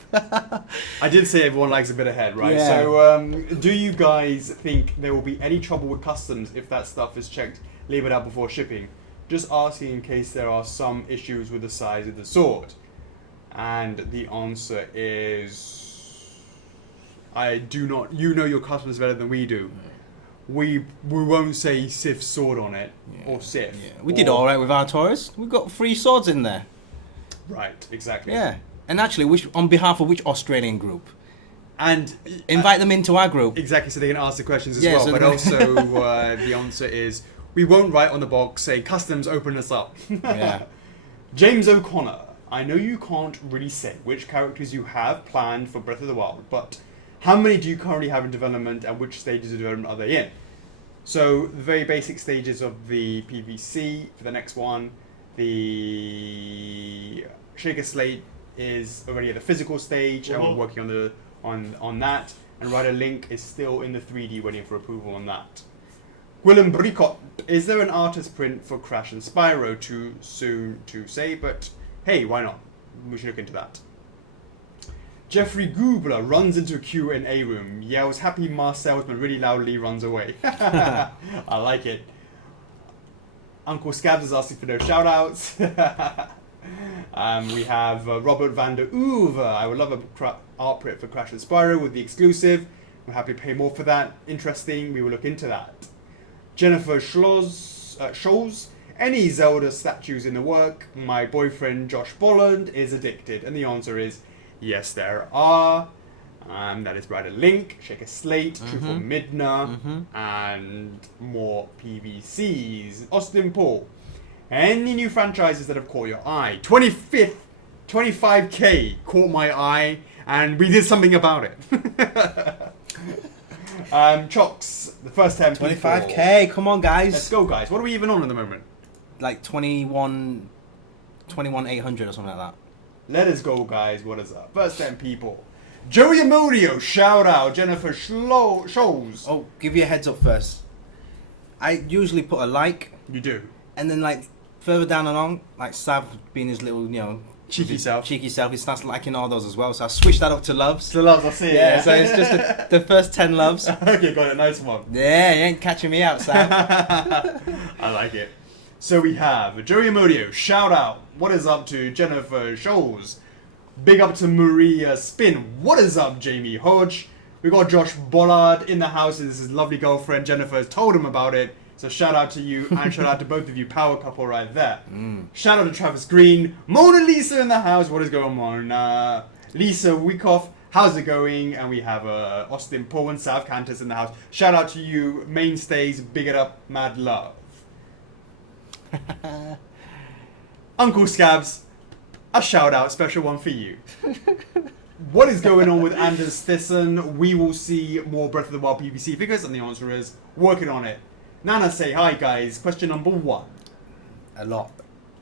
I did say everyone likes a bit of head, right? Yeah. So, do you guys think there will be any trouble with customs if that stuff is checked, labeled out before shipping? Just asking in case there are some issues with the size of the sword. And the answer is, I do not. You know your customs better than we do. We won't say Sif's sword on it, or Sif. Yeah. We did all right with Artoris. We've got 3 swords in there. Right, exactly. Yeah, and actually, on behalf of which Australian group? And invite them into our group. Exactly, so they can ask the questions as well. So but also, the answer is, we won't write on the box saying customs open us up. Yeah. James O'Connor, I know you can't really say which characters you have planned for Breath of the Wild, but how many do you currently have in development and which stages of development are they in? So, the very basic stages of the PVC for the next one, the Shaker Slate is already at the physical stage and we're working on that, and Rider Link is still in the 3D waiting for approval on that. Willem Bricot, is there an artist print for Crash and Spyro? Too soon to say, but hey, why not? We should look into that. Jeffrey Goobler runs into a Q&A room, yells Happy Mask Salesman really loudly, runs away. I like it. Uncle Scabs is asking for no shoutouts. We have Robert van der Oever. I would love a art print for Crash and Spyro with the exclusive. We're happy to pay more for that. Interesting. We will look into that. Jennifer Scholes. Any Zelda statues in the work? My boyfriend Josh Bolland is addicted. And the answer is yes, there are. That is Rider Link, Shaker Slate, Truthful Midna, and more PVCs. Austin Paul. Any new franchises that have caught your eye? 25k caught my eye, and we did something about it. Chocks, the first 10 people. 25k, come on, guys. Let's go, guys. What are we even on at the moment? Like 21,800 or something like that. Let us go, guys. What is up? First 10 people. Joey Amodio, shout out. Jennifer Shows. Oh, give you a heads up first. I usually put a like. You do. And then, like, further down along, like, Sav being his little, Cheeky self. He starts liking all those as well. So I switched that up to loves. To loves, I see. Yeah, so it's just the first 10 loves. Okay, got it. Nice one. Yeah, you ain't catching me out, Sav. I like it. So we have Joey Amodio, shout out. What is up to Jennifer Scholes? Big up to Maria Spin. What is up, Jamie Hodge? We got Josh Bollard in the house. This is his lovely girlfriend. Jennifer has told him about it. So shout out to you and shout out to both of you. Power couple right there. Shout out to Travis Green. Mona Lisa in the house. What is going on? Lisa Wickoff. How's it going? And we have Austin Paul and Sav Cantus in the house. Shout out to you, mainstays. Big it up. Mad love. Uncle Scabs, a shout out, special one for you. What is going on with Anders Thyssen? We will see more Breath of the Wild PVC figures, and the answer is working on it. Nana say hi, guys. Question number 1. A lot.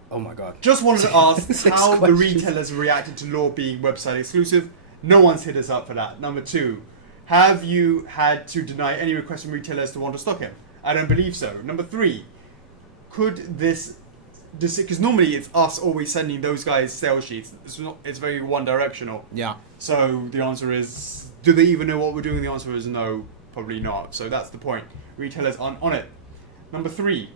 Oh my god. Just wanted to ask how the questions. retailers reacted to Lore being website exclusive. No one's hit us up for that. Number 2, have you had to deny any requests from retailers to want to stock him? I don't believe so. Number 3, could this, because normally it's us always sending those guys sales sheets. It's very one directional. Yeah. So the answer is, do they even know what we're doing? The answer is no, probably not. So that's the point. Retailers aren't on it. Number 3,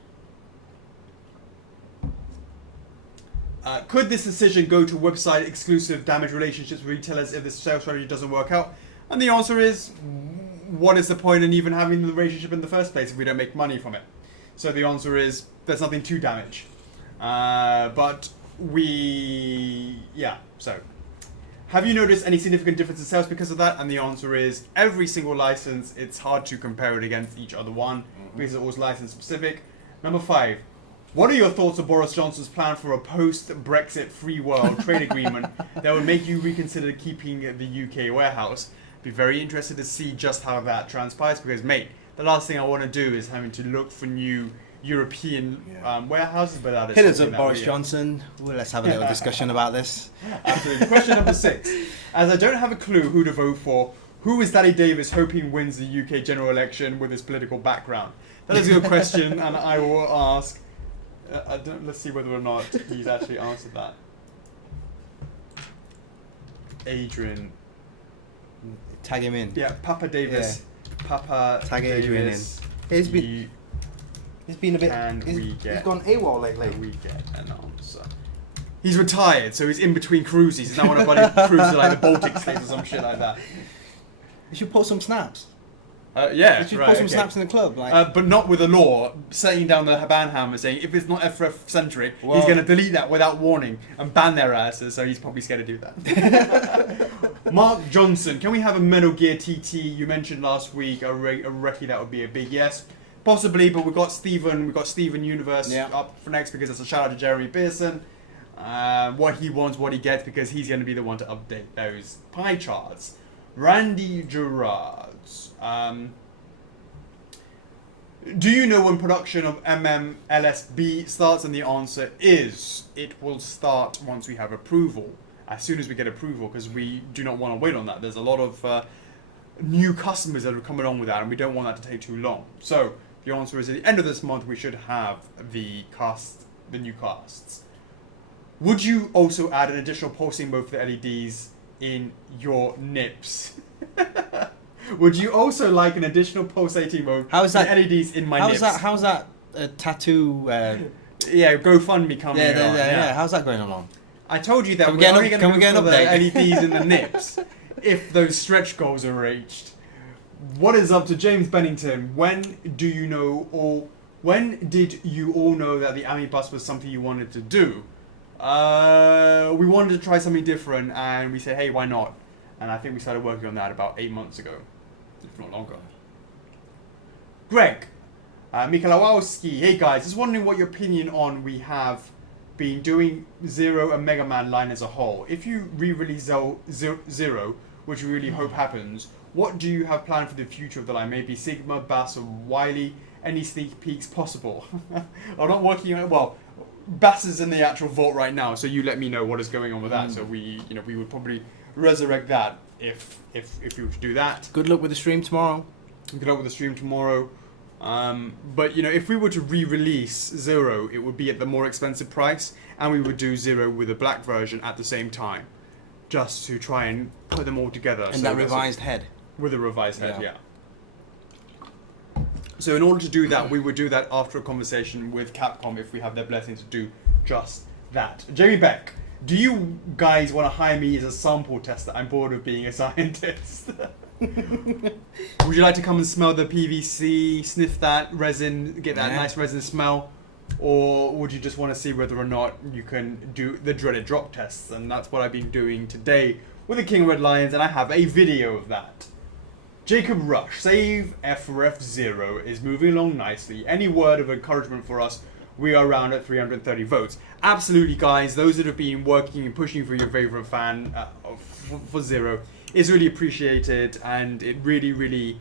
could this decision go to website exclusive damage relationships with retailers if this sales strategy doesn't work out? And the answer is, what is the point in even having the relationship in the first place if we don't make money from it? So the answer is, there's nothing to damage. So, have you noticed any significant difference in sales because of that? And the answer is, every single license, it's hard to compare it against each other one, because it's always license specific. Number 5, what are your thoughts on Boris Johnson's plan for a post-Brexit free world trade agreement that would make you reconsider keeping the UK warehouse? Be very interested to see just how that transpires, because, mate, the last thing I want to do is having to look for new European warehouses, but that is Hit us something up, that Boris Johnson. Well, let's have a little discussion about this. Absolutely. Question number 6. As I don't have a clue who to vote for, who is Daddy Davis hoping wins the UK general election with his political background? That is a good question, and I will ask. Let's see whether or not he's actually answered that. Adrian. Tag him in. Yeah, Papa Davis. Yeah. Papa Tag Davis. Adrian in. He's been a bit. He's gone AWOL lately. Can we get an answer? He's retired, so he's in between cruises. He's now on a bloody cruise to like the Baltic states or some shit like that. You should post some snaps. Yeah, You should right, post some okay. snaps in the club, like. But not with a law setting down the banhammer saying if it's not F4F centric, Well- he's going to delete that without warning and ban their asses. So he's probably scared to do that. Mark Johnson, can we have a Metal Gear TT? You mentioned last week a recce that would be a big yes. Possibly, but we've got Steven Universe Yeah. up for next because it's a shout out to Jeremy Pearson. what he wants, what he gets, because he's going to be the one to update those pie charts. Randy Gerards. Do you know when production of MMLSB starts? And the answer is it will start once we have approval. As soon as we get approval, because we do not want to wait on that. There's a lot of new customers that are coming on with that, and we don't want that to take too long. So the answer is at the end of this month we should have the new casts. Would you also add an additional pulsing mode for the LEDs in your nips? Would you also like an additional pulsating mode How is that, for the LEDs in my nips? How's that tattoo? Yeah, GoFundMe coming on. Yeah. How's that going along? I told you that Can we we're get only an- going to can go we for get an the LEDs in the nips if those stretch goals are reached. What is up to James Bennington? When do you know, or when did you all know that the Ami bus was something you wanted to do? We wanted to try something different, and we said, hey, why not? And I think we started working on that about 8 months ago, if not longer. Greg, Mikalowski, hey guys, just wondering what your opinion on we have been doing Zero and Mega Man line as a whole. If you re-release Zero, which we really hope happens, what do you have planned for the future of the line? Maybe Sigma, Bass, or Wily? Any sneak peeks possible? I'm not working on it. Well, Bass is in the actual vault right now, so you let me know what is going on with that. So we would probably resurrect that if we were to do that. Good luck with the stream tomorrow. Good luck with the stream tomorrow. But if we were to re-release Zero, it would be at the more expensive price, and we would do Zero with a black version at the same time, just to try and put them all together. And that revised head. With a revised head, yeah. So in order to do that, we would do that after a conversation with Capcom if we have their blessing to do just that. Jamie Beck, do you guys want to hire me as a sample tester? I'm bored of being a scientist. Would you like to come and smell the PVC, sniff that resin, get that nice resin smell? Or would you just want to see whether or not you can do the dreaded drop tests? And that's what I've been doing today with the King Red Lions, and I have a video of that. Jacob Rush, save F4F 0 is moving along nicely. Any word of encouragement for us? We are around at 330 votes. Absolutely, guys. Those that have been working and pushing for your favorite fan for Zero is really appreciated, and it really, really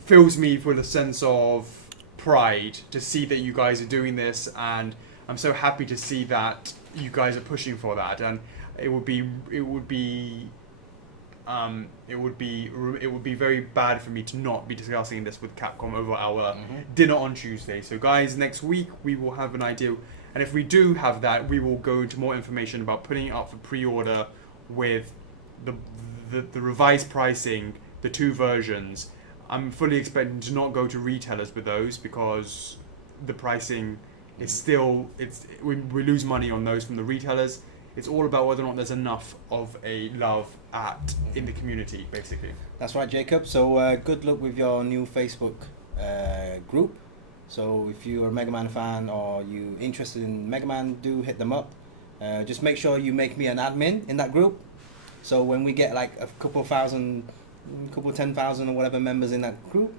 fills me with a sense of pride to see that you guys are doing this, and I'm so happy to see that you guys are pushing for that. And it would be very bad for me to not be discussing this with Capcom over our dinner on Tuesday. So guys, next week we will have an idea, and if we do have that, we will go into more information about putting it up for pre-order with the revised pricing, the two versions. I'm fully expecting to not go to retailers with those because the pricing is still, we lose money on those from the retailers. It's all about whether or not there's enough of a love in the community, basically. That's right, Jacob. So good luck with your new Facebook group. So if you're a Mega Man fan or you interested in Mega Man, do hit them up. Just make sure you make me an admin in that group. So when we get like a couple 10,000 or whatever members in that group,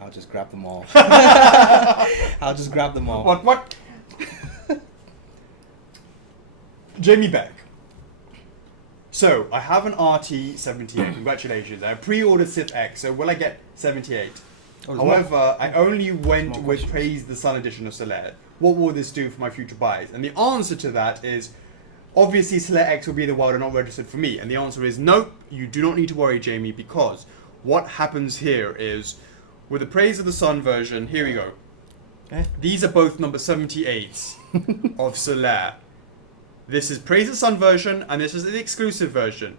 I'll just grab them all. I'll just grab them all. What? Jamie Beck. So, I have an RT78. Congratulations. I pre-ordered Sith X, so will I get 78? However, I only went with Praise the Sun edition of Solaire. What will this do for my future buys? And the answer to that is, obviously Solaire X will be the wild and not registered for me. And the answer is, nope, you do not need to worry, Jamie, because what happens here is, with the Praise of the Sun version, here we go. These are both number 78s of Solaire. This is Praise the Sun version, and this is the exclusive version.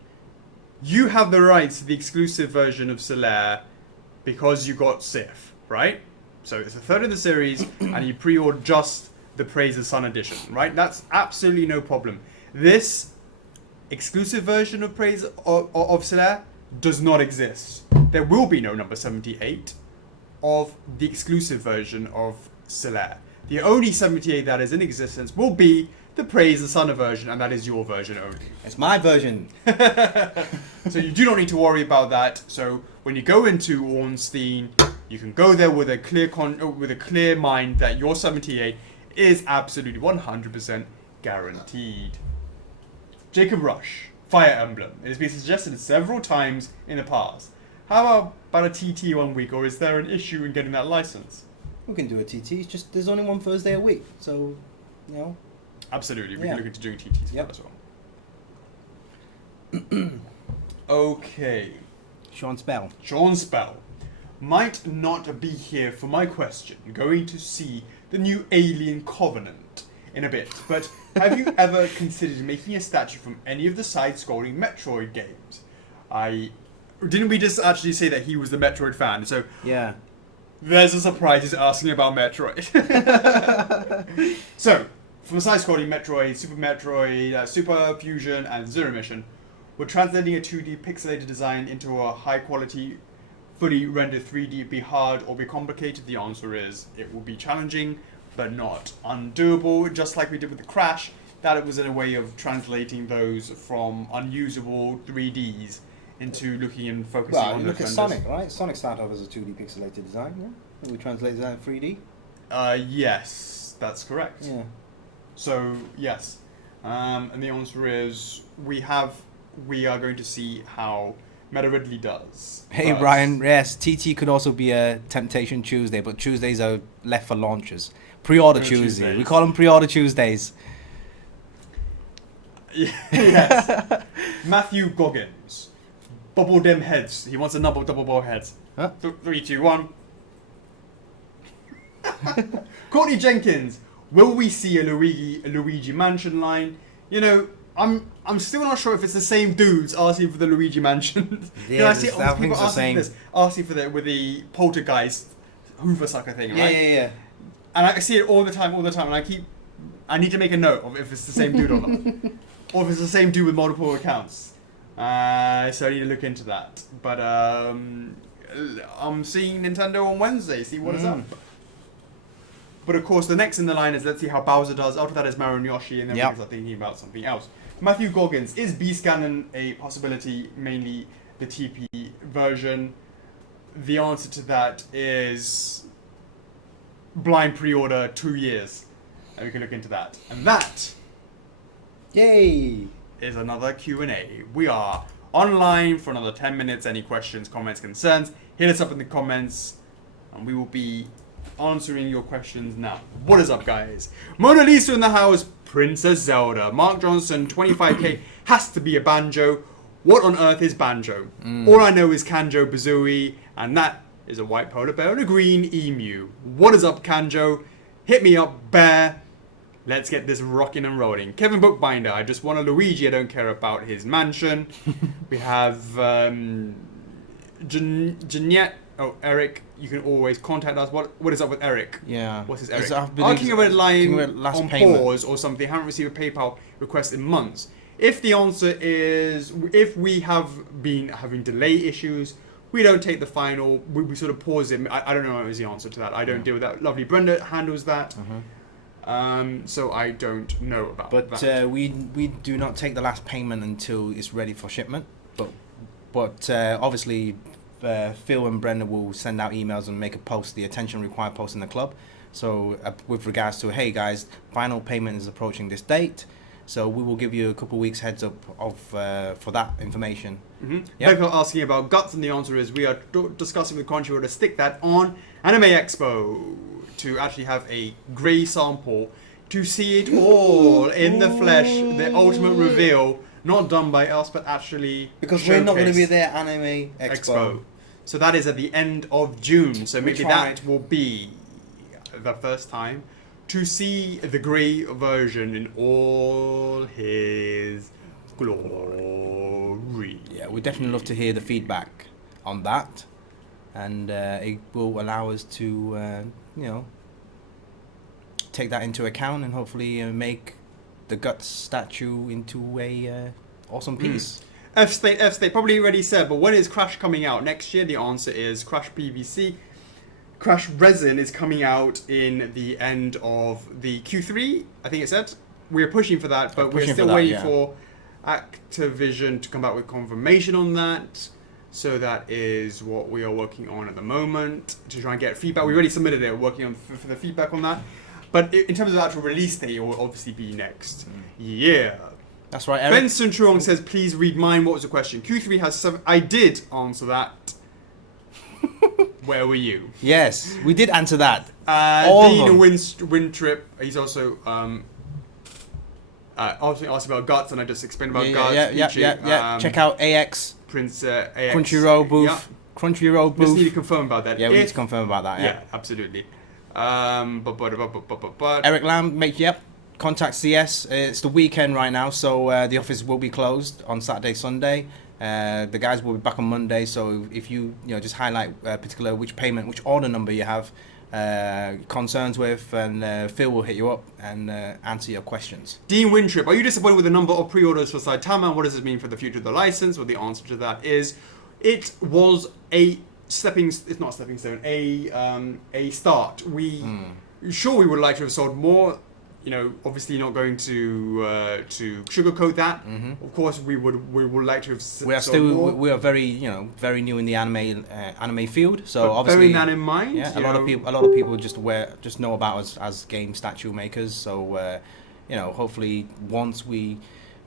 You have the rights to the exclusive version of Solaire because you got Sith, right? So it's the third in the series, and you pre-ordered just the Praise the Sun edition, right? That's absolutely no problem. This exclusive version of Praise of Solaire does not exist. There will be no number 78 of the exclusive version of Solaire. The only 78 that is in existence will be the Praise the Sun version, and that is your version only. It's my version. So you do not need to worry about that. So when you go into Ornstein, you can go there with a clear mind that your 78 is absolutely 100% guaranteed. Jacob Rush, Fire Emblem. It has been suggested several times in the past. How about a TT 1 week, or is there an issue in getting that license? We can do a TT. It's just there's only one Thursday a week, so Absolutely, we Yeah. can look into doing TTs Yep. as well. Okay. Sean Spell. Sean Spell might not be here for my question. Going to see the new Alien Covenant in a bit, but have you ever considered making a statue from any of the side-scrolling Metroid games? Didn't we just actually say that he was the Metroid fan? So Yeah. there's a surprise. He's asking about Metroid. So, from side-scrolling Metroid, Super Fusion, and Zero Mission, we're translating a 2D pixelated design into a high-quality, fully rendered 3D be hard or be complicated? The answer is it will be challenging, but not undoable. Just like we did with the Crash, that it was in a way of translating those from unusable 3Ds into looking and focusing Well, on you the look at renders. Sonic, right? Sonic started off as a 2D pixelated design, yeah? We translated that in 3D. Yes, that's correct. Yeah. So yes, and the answer is we are going to see how Meta Ridley does. Hey, But- Brian, yes, TT could also be a Temptation Tuesday, but Tuesdays are left for launches. Pre-order Pre-order Tuesday. Tuesdays. We call them pre-order Tuesdays. Yes. Matthew Goggins, bubble them heads. He wants a double ball heads. Huh? 3, 2, 1. Courtney Jenkins, will we see a Luigi Mansion line? You know, I'm still not sure if it's the same dudes asking for the Luigi Mansion. Yeah, I see I all these think people it's the asking same. for this, asking for with the poltergeist Hoover sucker thing, right? Yeah. And I see it all the time, and I need to make a note of if it's the same dude or not. Or if it's the same dude with multiple accounts. So I need to look into that. But I'm seeing Nintendo on Wednesday, see what is up. But of course, the next in the line is let's see how Bowser does. After that is Mario and Yoshi, and then we can start thinking about something else. Matthew Goggins, is B-Scannon a possibility, mainly the TP version? The answer to that is blind pre-order 2 years. And we can look into that. And that Yay! is another Q&A. We are online for another 10 minutes. Any questions, comments, concerns, hit us up in the comments, and we will be answering your questions now. What is up, guys? Mona Lisa in the house, Princess Zelda. Mark Johnson, 25k, has to be a banjo. What on earth is banjo? All I know is Kanjo Bazooie, and that is a white polar bear and a green emu. What is up, Kanjo? Hit me up, bear. Let's get this rocking and rolling. Kevin Bookbinder, I just want a Luigi, I don't care about his mansion. We have Jeanette. Oh, Eric, you can always contact us. What is up with Eric? Yeah. What's his Eric? It's- I believe Are King of Red Line King of Red last on payment. pause or something? Haven't received a PayPal request in months. If the answer is, if we have been having delay issues, we don't take the final, we sort of pause it. I don't know what is the answer to that. I don't deal with that. Lovely Brenda handles that. So I don't know about But that. we do not take the last payment until it's ready for shipment. But obviously, Phil and Brenda will send out emails and make a post, the attention required post in the club. So with regards to, hey guys, final payment is approaching this date. So we will give you a couple of weeks heads up of for that information. Yep. People are asking about guts, and the answer is we are discussing with Crunchyroll to stick that on Anime Expo to actually have a grey sample to see it all in the flesh, the ultimate reveal, not done by us, but actually Because we're not going to be showcased. there at Anime Expo. So that is at the end of June. So maybe tried. that will be the first time to see the grey version in all his glory. Yeah, we'd definitely love to hear the feedback on that. And it will allow us to, take that into account and hopefully make the Guts statue into a awesome piece. F State probably already said, but when is Crash coming out? Next year? The answer is Crash PVC. Crash Resin is coming out in the end of the Q3, I think it said. We're pushing for that, but we're still waiting for Activision to come back with confirmation on that. So that is what we are working on at the moment to try and get feedback. We already submitted it, working on for the feedback on that. But in terms of actual release date, it will obviously be next year. That's right, Eric. Benson Truong says, please read mine. What was the question? Q3 has 7. I did answer that. Where were you? Yes, we did answer that. All of Dean them. Wintrip, he's also asked about Guts, and I just explained about Guts. Yeah. Check out AX, Prince AX. Crunchyroll booth. Yeah. Crunchyroll Just need to booth. confirm about that. Yeah, we need to confirm about that. Yeah, absolutely. Eric Lamb, contact CS. It's the weekend right now, so the office will be closed on Saturday, Sunday. The guys will be back on Monday, so if you just highlight particular which order number you have concerns with, and Phil will hit you up and answer your questions. Dean Wintrip, are you disappointed with the number of pre-orders for Saitama? What does it mean for the future of the license? Well, the answer to that is, it was a start. We would like to have sold more. Obviously not going to sugarcoat that. Of course, we would like to have sold more. We are very new in the anime field. So but obviously, bearing that in mind, a lot of people just know about us as game statue makers. So hopefully once we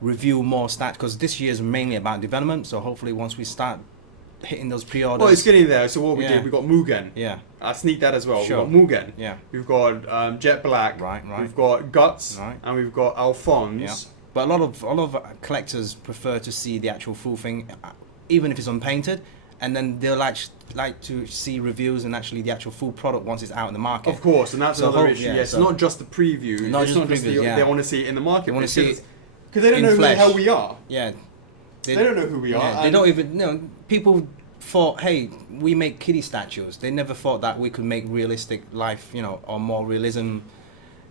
review more stats, because this year is mainly about development. So hopefully once we start hitting those pre-orders. Well, it's getting there. So what we did, we got Mugen. Yeah. I sneak that as well. Sure. We've got Mugen. Yeah. We've got Jet Black. Right. We've got Guts. Right. And we've got Alphonse. Yeah. But a lot of collectors prefer to see the actual full thing, even if it's unpainted, and then they'll like to see reviews and actually the actual full product once it's out in the market. Of course, and that's another issue. Yeah, yes, so not just the preview. Not just previews, they want to see it in the market. They want to see it because they don't know who the flesh. hell we are. Yeah. They don't know who we are. Yeah, they don't even people thought, hey, we make kiddie statues. They never thought that we could make realistic life, or more realism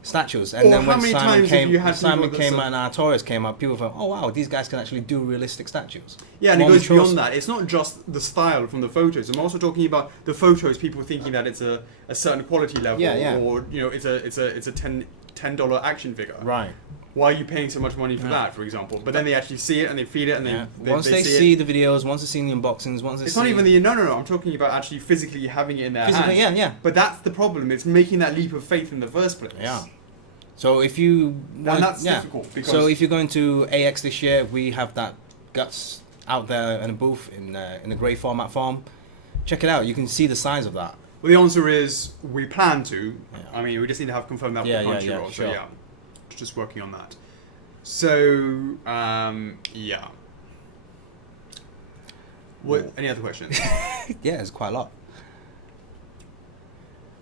statues. And then when Simon came and Artorias came up, people thought, oh wow, these guys can actually do realistic statues. Yeah, and it goes beyond that. It's not just the style from the photos. I'm also talking about the photos. People thinking that it's a certain quality level, or it's a $10 action figure. Right. Why are you paying so much money for that, for example? But then they actually see it and they feel it, and once they see the videos, once they see the unboxings, it's not even the no. I'm talking about actually physically having it in their hands. Yeah. But that's the problem. It's making that leap of faith in the first place. Yeah. So if you difficult. Because so if you're going to AX this year, we have that Guts out there in a booth in the grey format form. Check it out. You can see the size of that. Well, the answer is we plan to. Yeah. I mean, we just need to have confirmed that with Crunchyroll. Sure. So yeah, just working on that. So yeah. What? Any other questions? Yeah, there's quite a lot.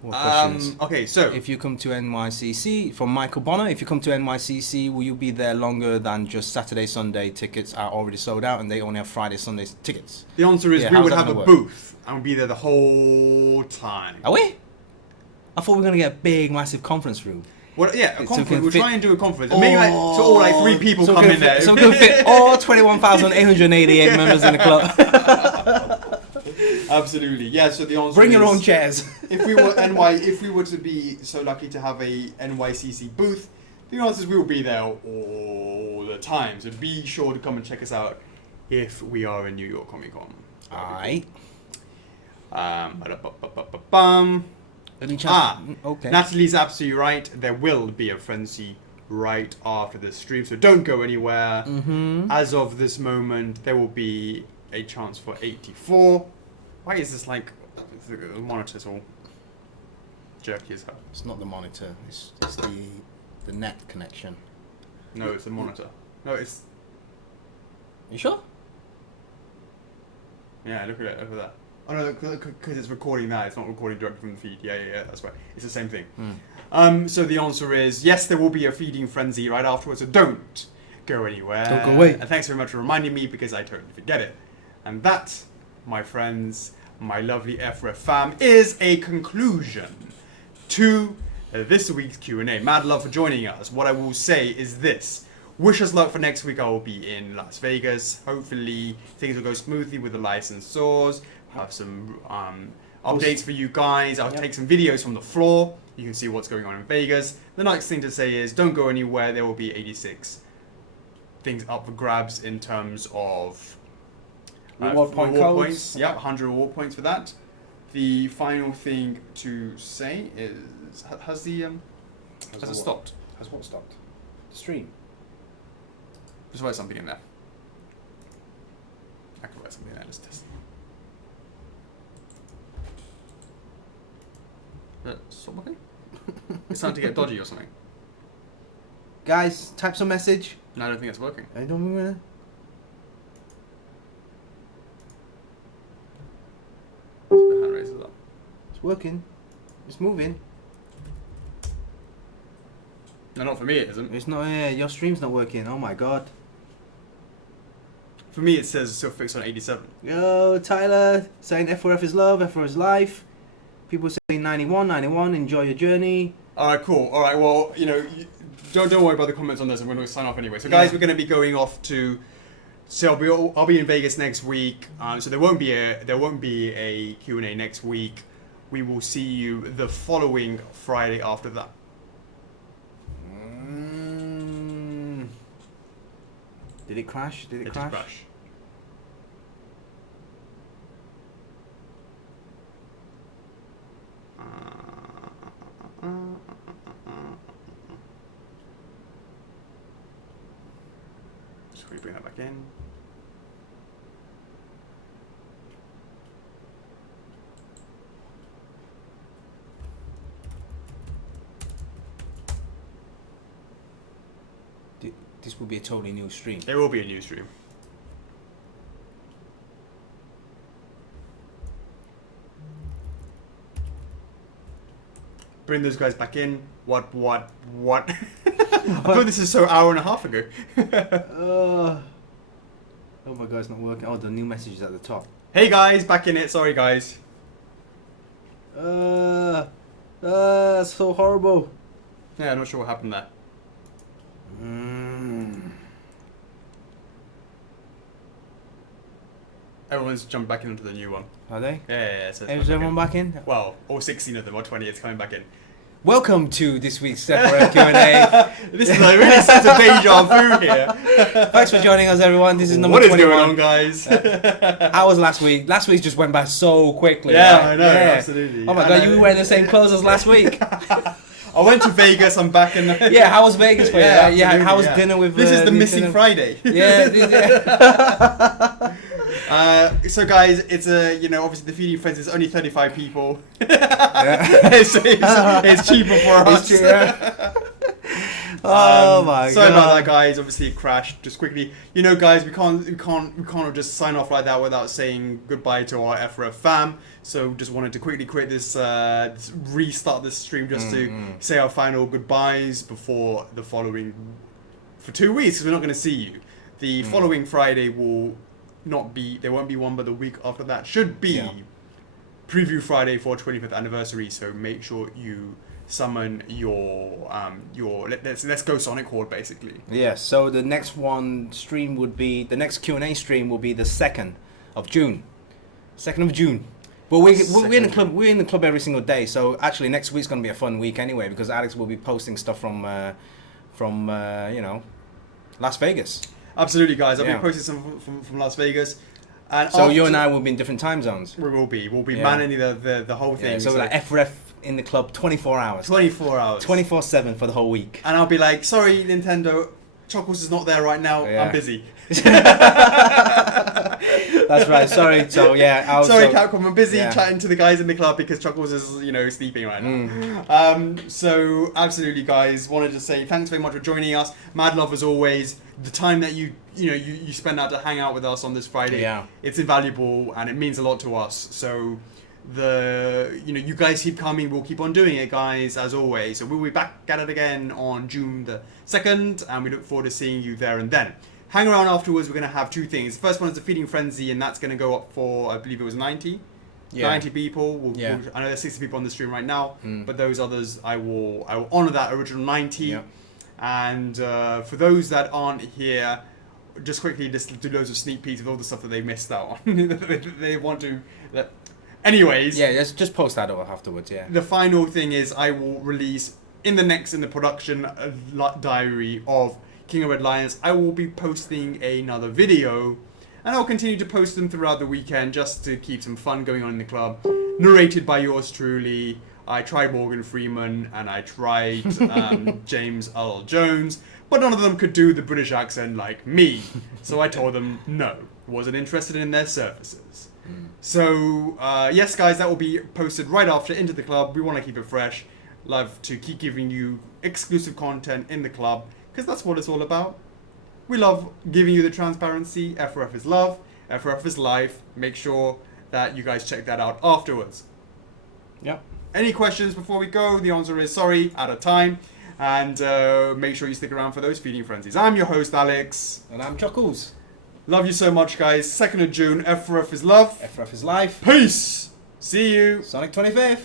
What questions? Okay, so if you come to NYCC, from Michael Bonner, if you come to NYCC, will you be there longer than just Saturday, Sunday? Tickets are already sold out and they only have Friday, Sunday tickets. The answer is we how's would that have a gonna work? booth and we'd be there the whole time. Are we? I thought we were going to get a big, massive conference room. Well, yeah, a So conference. We'll fit- try and do a conference. Maybe so 3 people come in there. So we can fit all 21,888 members in the club. Absolutely, yeah. So the answer Bring is, your own chairs. if we were to be so lucky to have a NYCC booth, the answer is we will be there all the time. So be sure to come and check us out if we are in New York Comic Con. Alright. Okay. Natalie's absolutely right. There will be a frenzy right after this stream, so don't go anywhere. As of this moment, there will be a chance for 84. Why is this like the monitor's all jerky as hell? It's not the monitor. It's the net connection. No, it's the monitor. No, it's You sure? yeah. Look at it. Look at that. Oh no, because it's recording that. It's not recording directly from the feed. Yeah. That's right. It's the same thing. So the answer is yes. There will be a feeding frenzy right afterwards. So don't go anywhere. Don't go away. And thanks very much for reminding me because I totally forget it. And that, my friends, my lovely F4F fam, is a conclusion to this week's Q&A. Mad love for joining us. What I will say is this. Wish us luck for next week. I will be in Las Vegas. Hopefully things will go smoothly with the licensors. Have some updates for you guys. I'll take some videos from the floor. You can see what's going on in Vegas. The next thing to say is don't go anywhere. There will be 86 things up for grabs in terms of Reward points. Yep, 100 reward points for that. The final thing to say is, has the Has it stopped? Has what stopped? The stream. Just write something in there. I can write something in there. Let's test. Stop working? It's starting to get dodgy or something. Guys, type some message. No, I don't think it's working. I don't remember. The hand raises up. It's working. It's moving. No, not for me, it isn't. It's not. Yeah, your stream's not working. Oh my god. For me, it says it's still fixed on 87. Yo, Tyler saying F4F is love, F4F is life. People saying 91, 91. Enjoy your journey. All right, cool. All right, well, don't worry about the comments on this. I'm going to sign off anyway. So, guys, we're going to be going off to. So I'll be in Vegas next week. So there won't be a Q&A next week. We will see you the following Friday after that. Did it crash? Did it It crash? did crash. Just quickly bring that back in. This will be a totally new stream. It will be a new stream. Bring those guys back in. What? I thought this is so hour and a half ago. Oh my god, it's not working. Oh, the new message is at the top. Hey guys, back in it. Sorry guys. It's so horrible. Yeah, I'm not sure what happened there. Everyone's jumped back into the new one. Are they? Yeah. So Is everyone back in? Well, all 16 of them, or 20, it's coming back in. Welcome to this week's F4F Q&A. This is like really such a deja vu here. Thanks for joining us, everyone. This is number What is 21. going on, guys? How was last week? Last week just went by so quickly. Yeah, right? I know, absolutely. Oh my god, you were wearing the same clothes as last week. I went to Vegas, I'm back in. Yeah, how was Vegas for you? Yeah, How was dinner with? This is the missing dinner? Friday. Yeah. So guys, it's obviously the Feeding Friends is only 35 people. Yeah. it's cheaper for us. Oh my god. Sorry about that, guys. Obviously it crashed. Just quickly, guys, we can't just sign off like that without saying goodbye to our F4F fam. So just wanted to quickly create this, restart this stream just to say our final goodbyes before the following for 2 weeks, because we're not going to see you. The following Friday will not be. There won't be one, but the week after that should be preview Friday for 25th anniversary. So make sure you summon your let's go Sonic Horde basically. Yeah. So the next stream would be the next Q&A stream will be the 2nd of June. 2nd of June. But we're in the club. We're in the club every single day. So actually, next week's gonna be a fun week anyway, because Alex will be posting stuff from Las Vegas. Absolutely, guys. I'll be posting some from Las Vegas. And so you and I will be in different time zones. We'll be manning the whole thing. Yeah, so like F4F in the club 24 hours. 24 hours. 24/7 for the whole week. And I'll be like, sorry, Nintendo, Chuckles is not there right now. Yeah. I'm busy. That's right. Sorry. So yeah. Sorry, Capcom. I'm busy chatting to the guys in the club because Chuckles is sleeping right now. So absolutely, guys. Wanted to say thanks very much for joining us. Mad love as always. The time that you spend out to hang out with us on this Friday, it's invaluable and it means a lot to us. So you guys keep coming. We'll keep on doing it, guys, as always. So we'll be back at it again on June the 2nd, and we look forward to seeing you there and then. Hang around afterwards. We're going to have two things. The first one is the Feeding Frenzy, and that's going to go up for, I believe it was 90 people. I know there's 60 people on the stream right now, but those others, I will honor that original 90. Yeah. And for those that aren't here, just quickly just do loads of sneak peeks of all the stuff that they missed out on. They want to. Anyways. Yeah, just post that afterwards. Yeah. The final thing is I will release in the production diary of King of Red Lions. I will be posting another video, and I'll continue to post them throughout the weekend just to keep some fun going on in the club. Narrated by yours truly. I tried Morgan Freeman and I tried James Earl Jones, but none of them could do the British accent like me. So I told them no, wasn't interested in their services. So yes, guys, that will be posted right after Into the Club. We want to keep it fresh. Love to keep giving you exclusive content in the club because that's what it's all about. We love giving you the transparency. F4F is love. F4F is life. Make sure that you guys check that out afterwards. Yep. Any questions before we go? The answer is sorry, out of time. And make sure you stick around for those feeding frenzies. I'm your host, Alex. And I'm Chuckles. Love you so much, guys. 2nd of June, F4F is love. F4F is life. Peace. See you. Sonic 25th.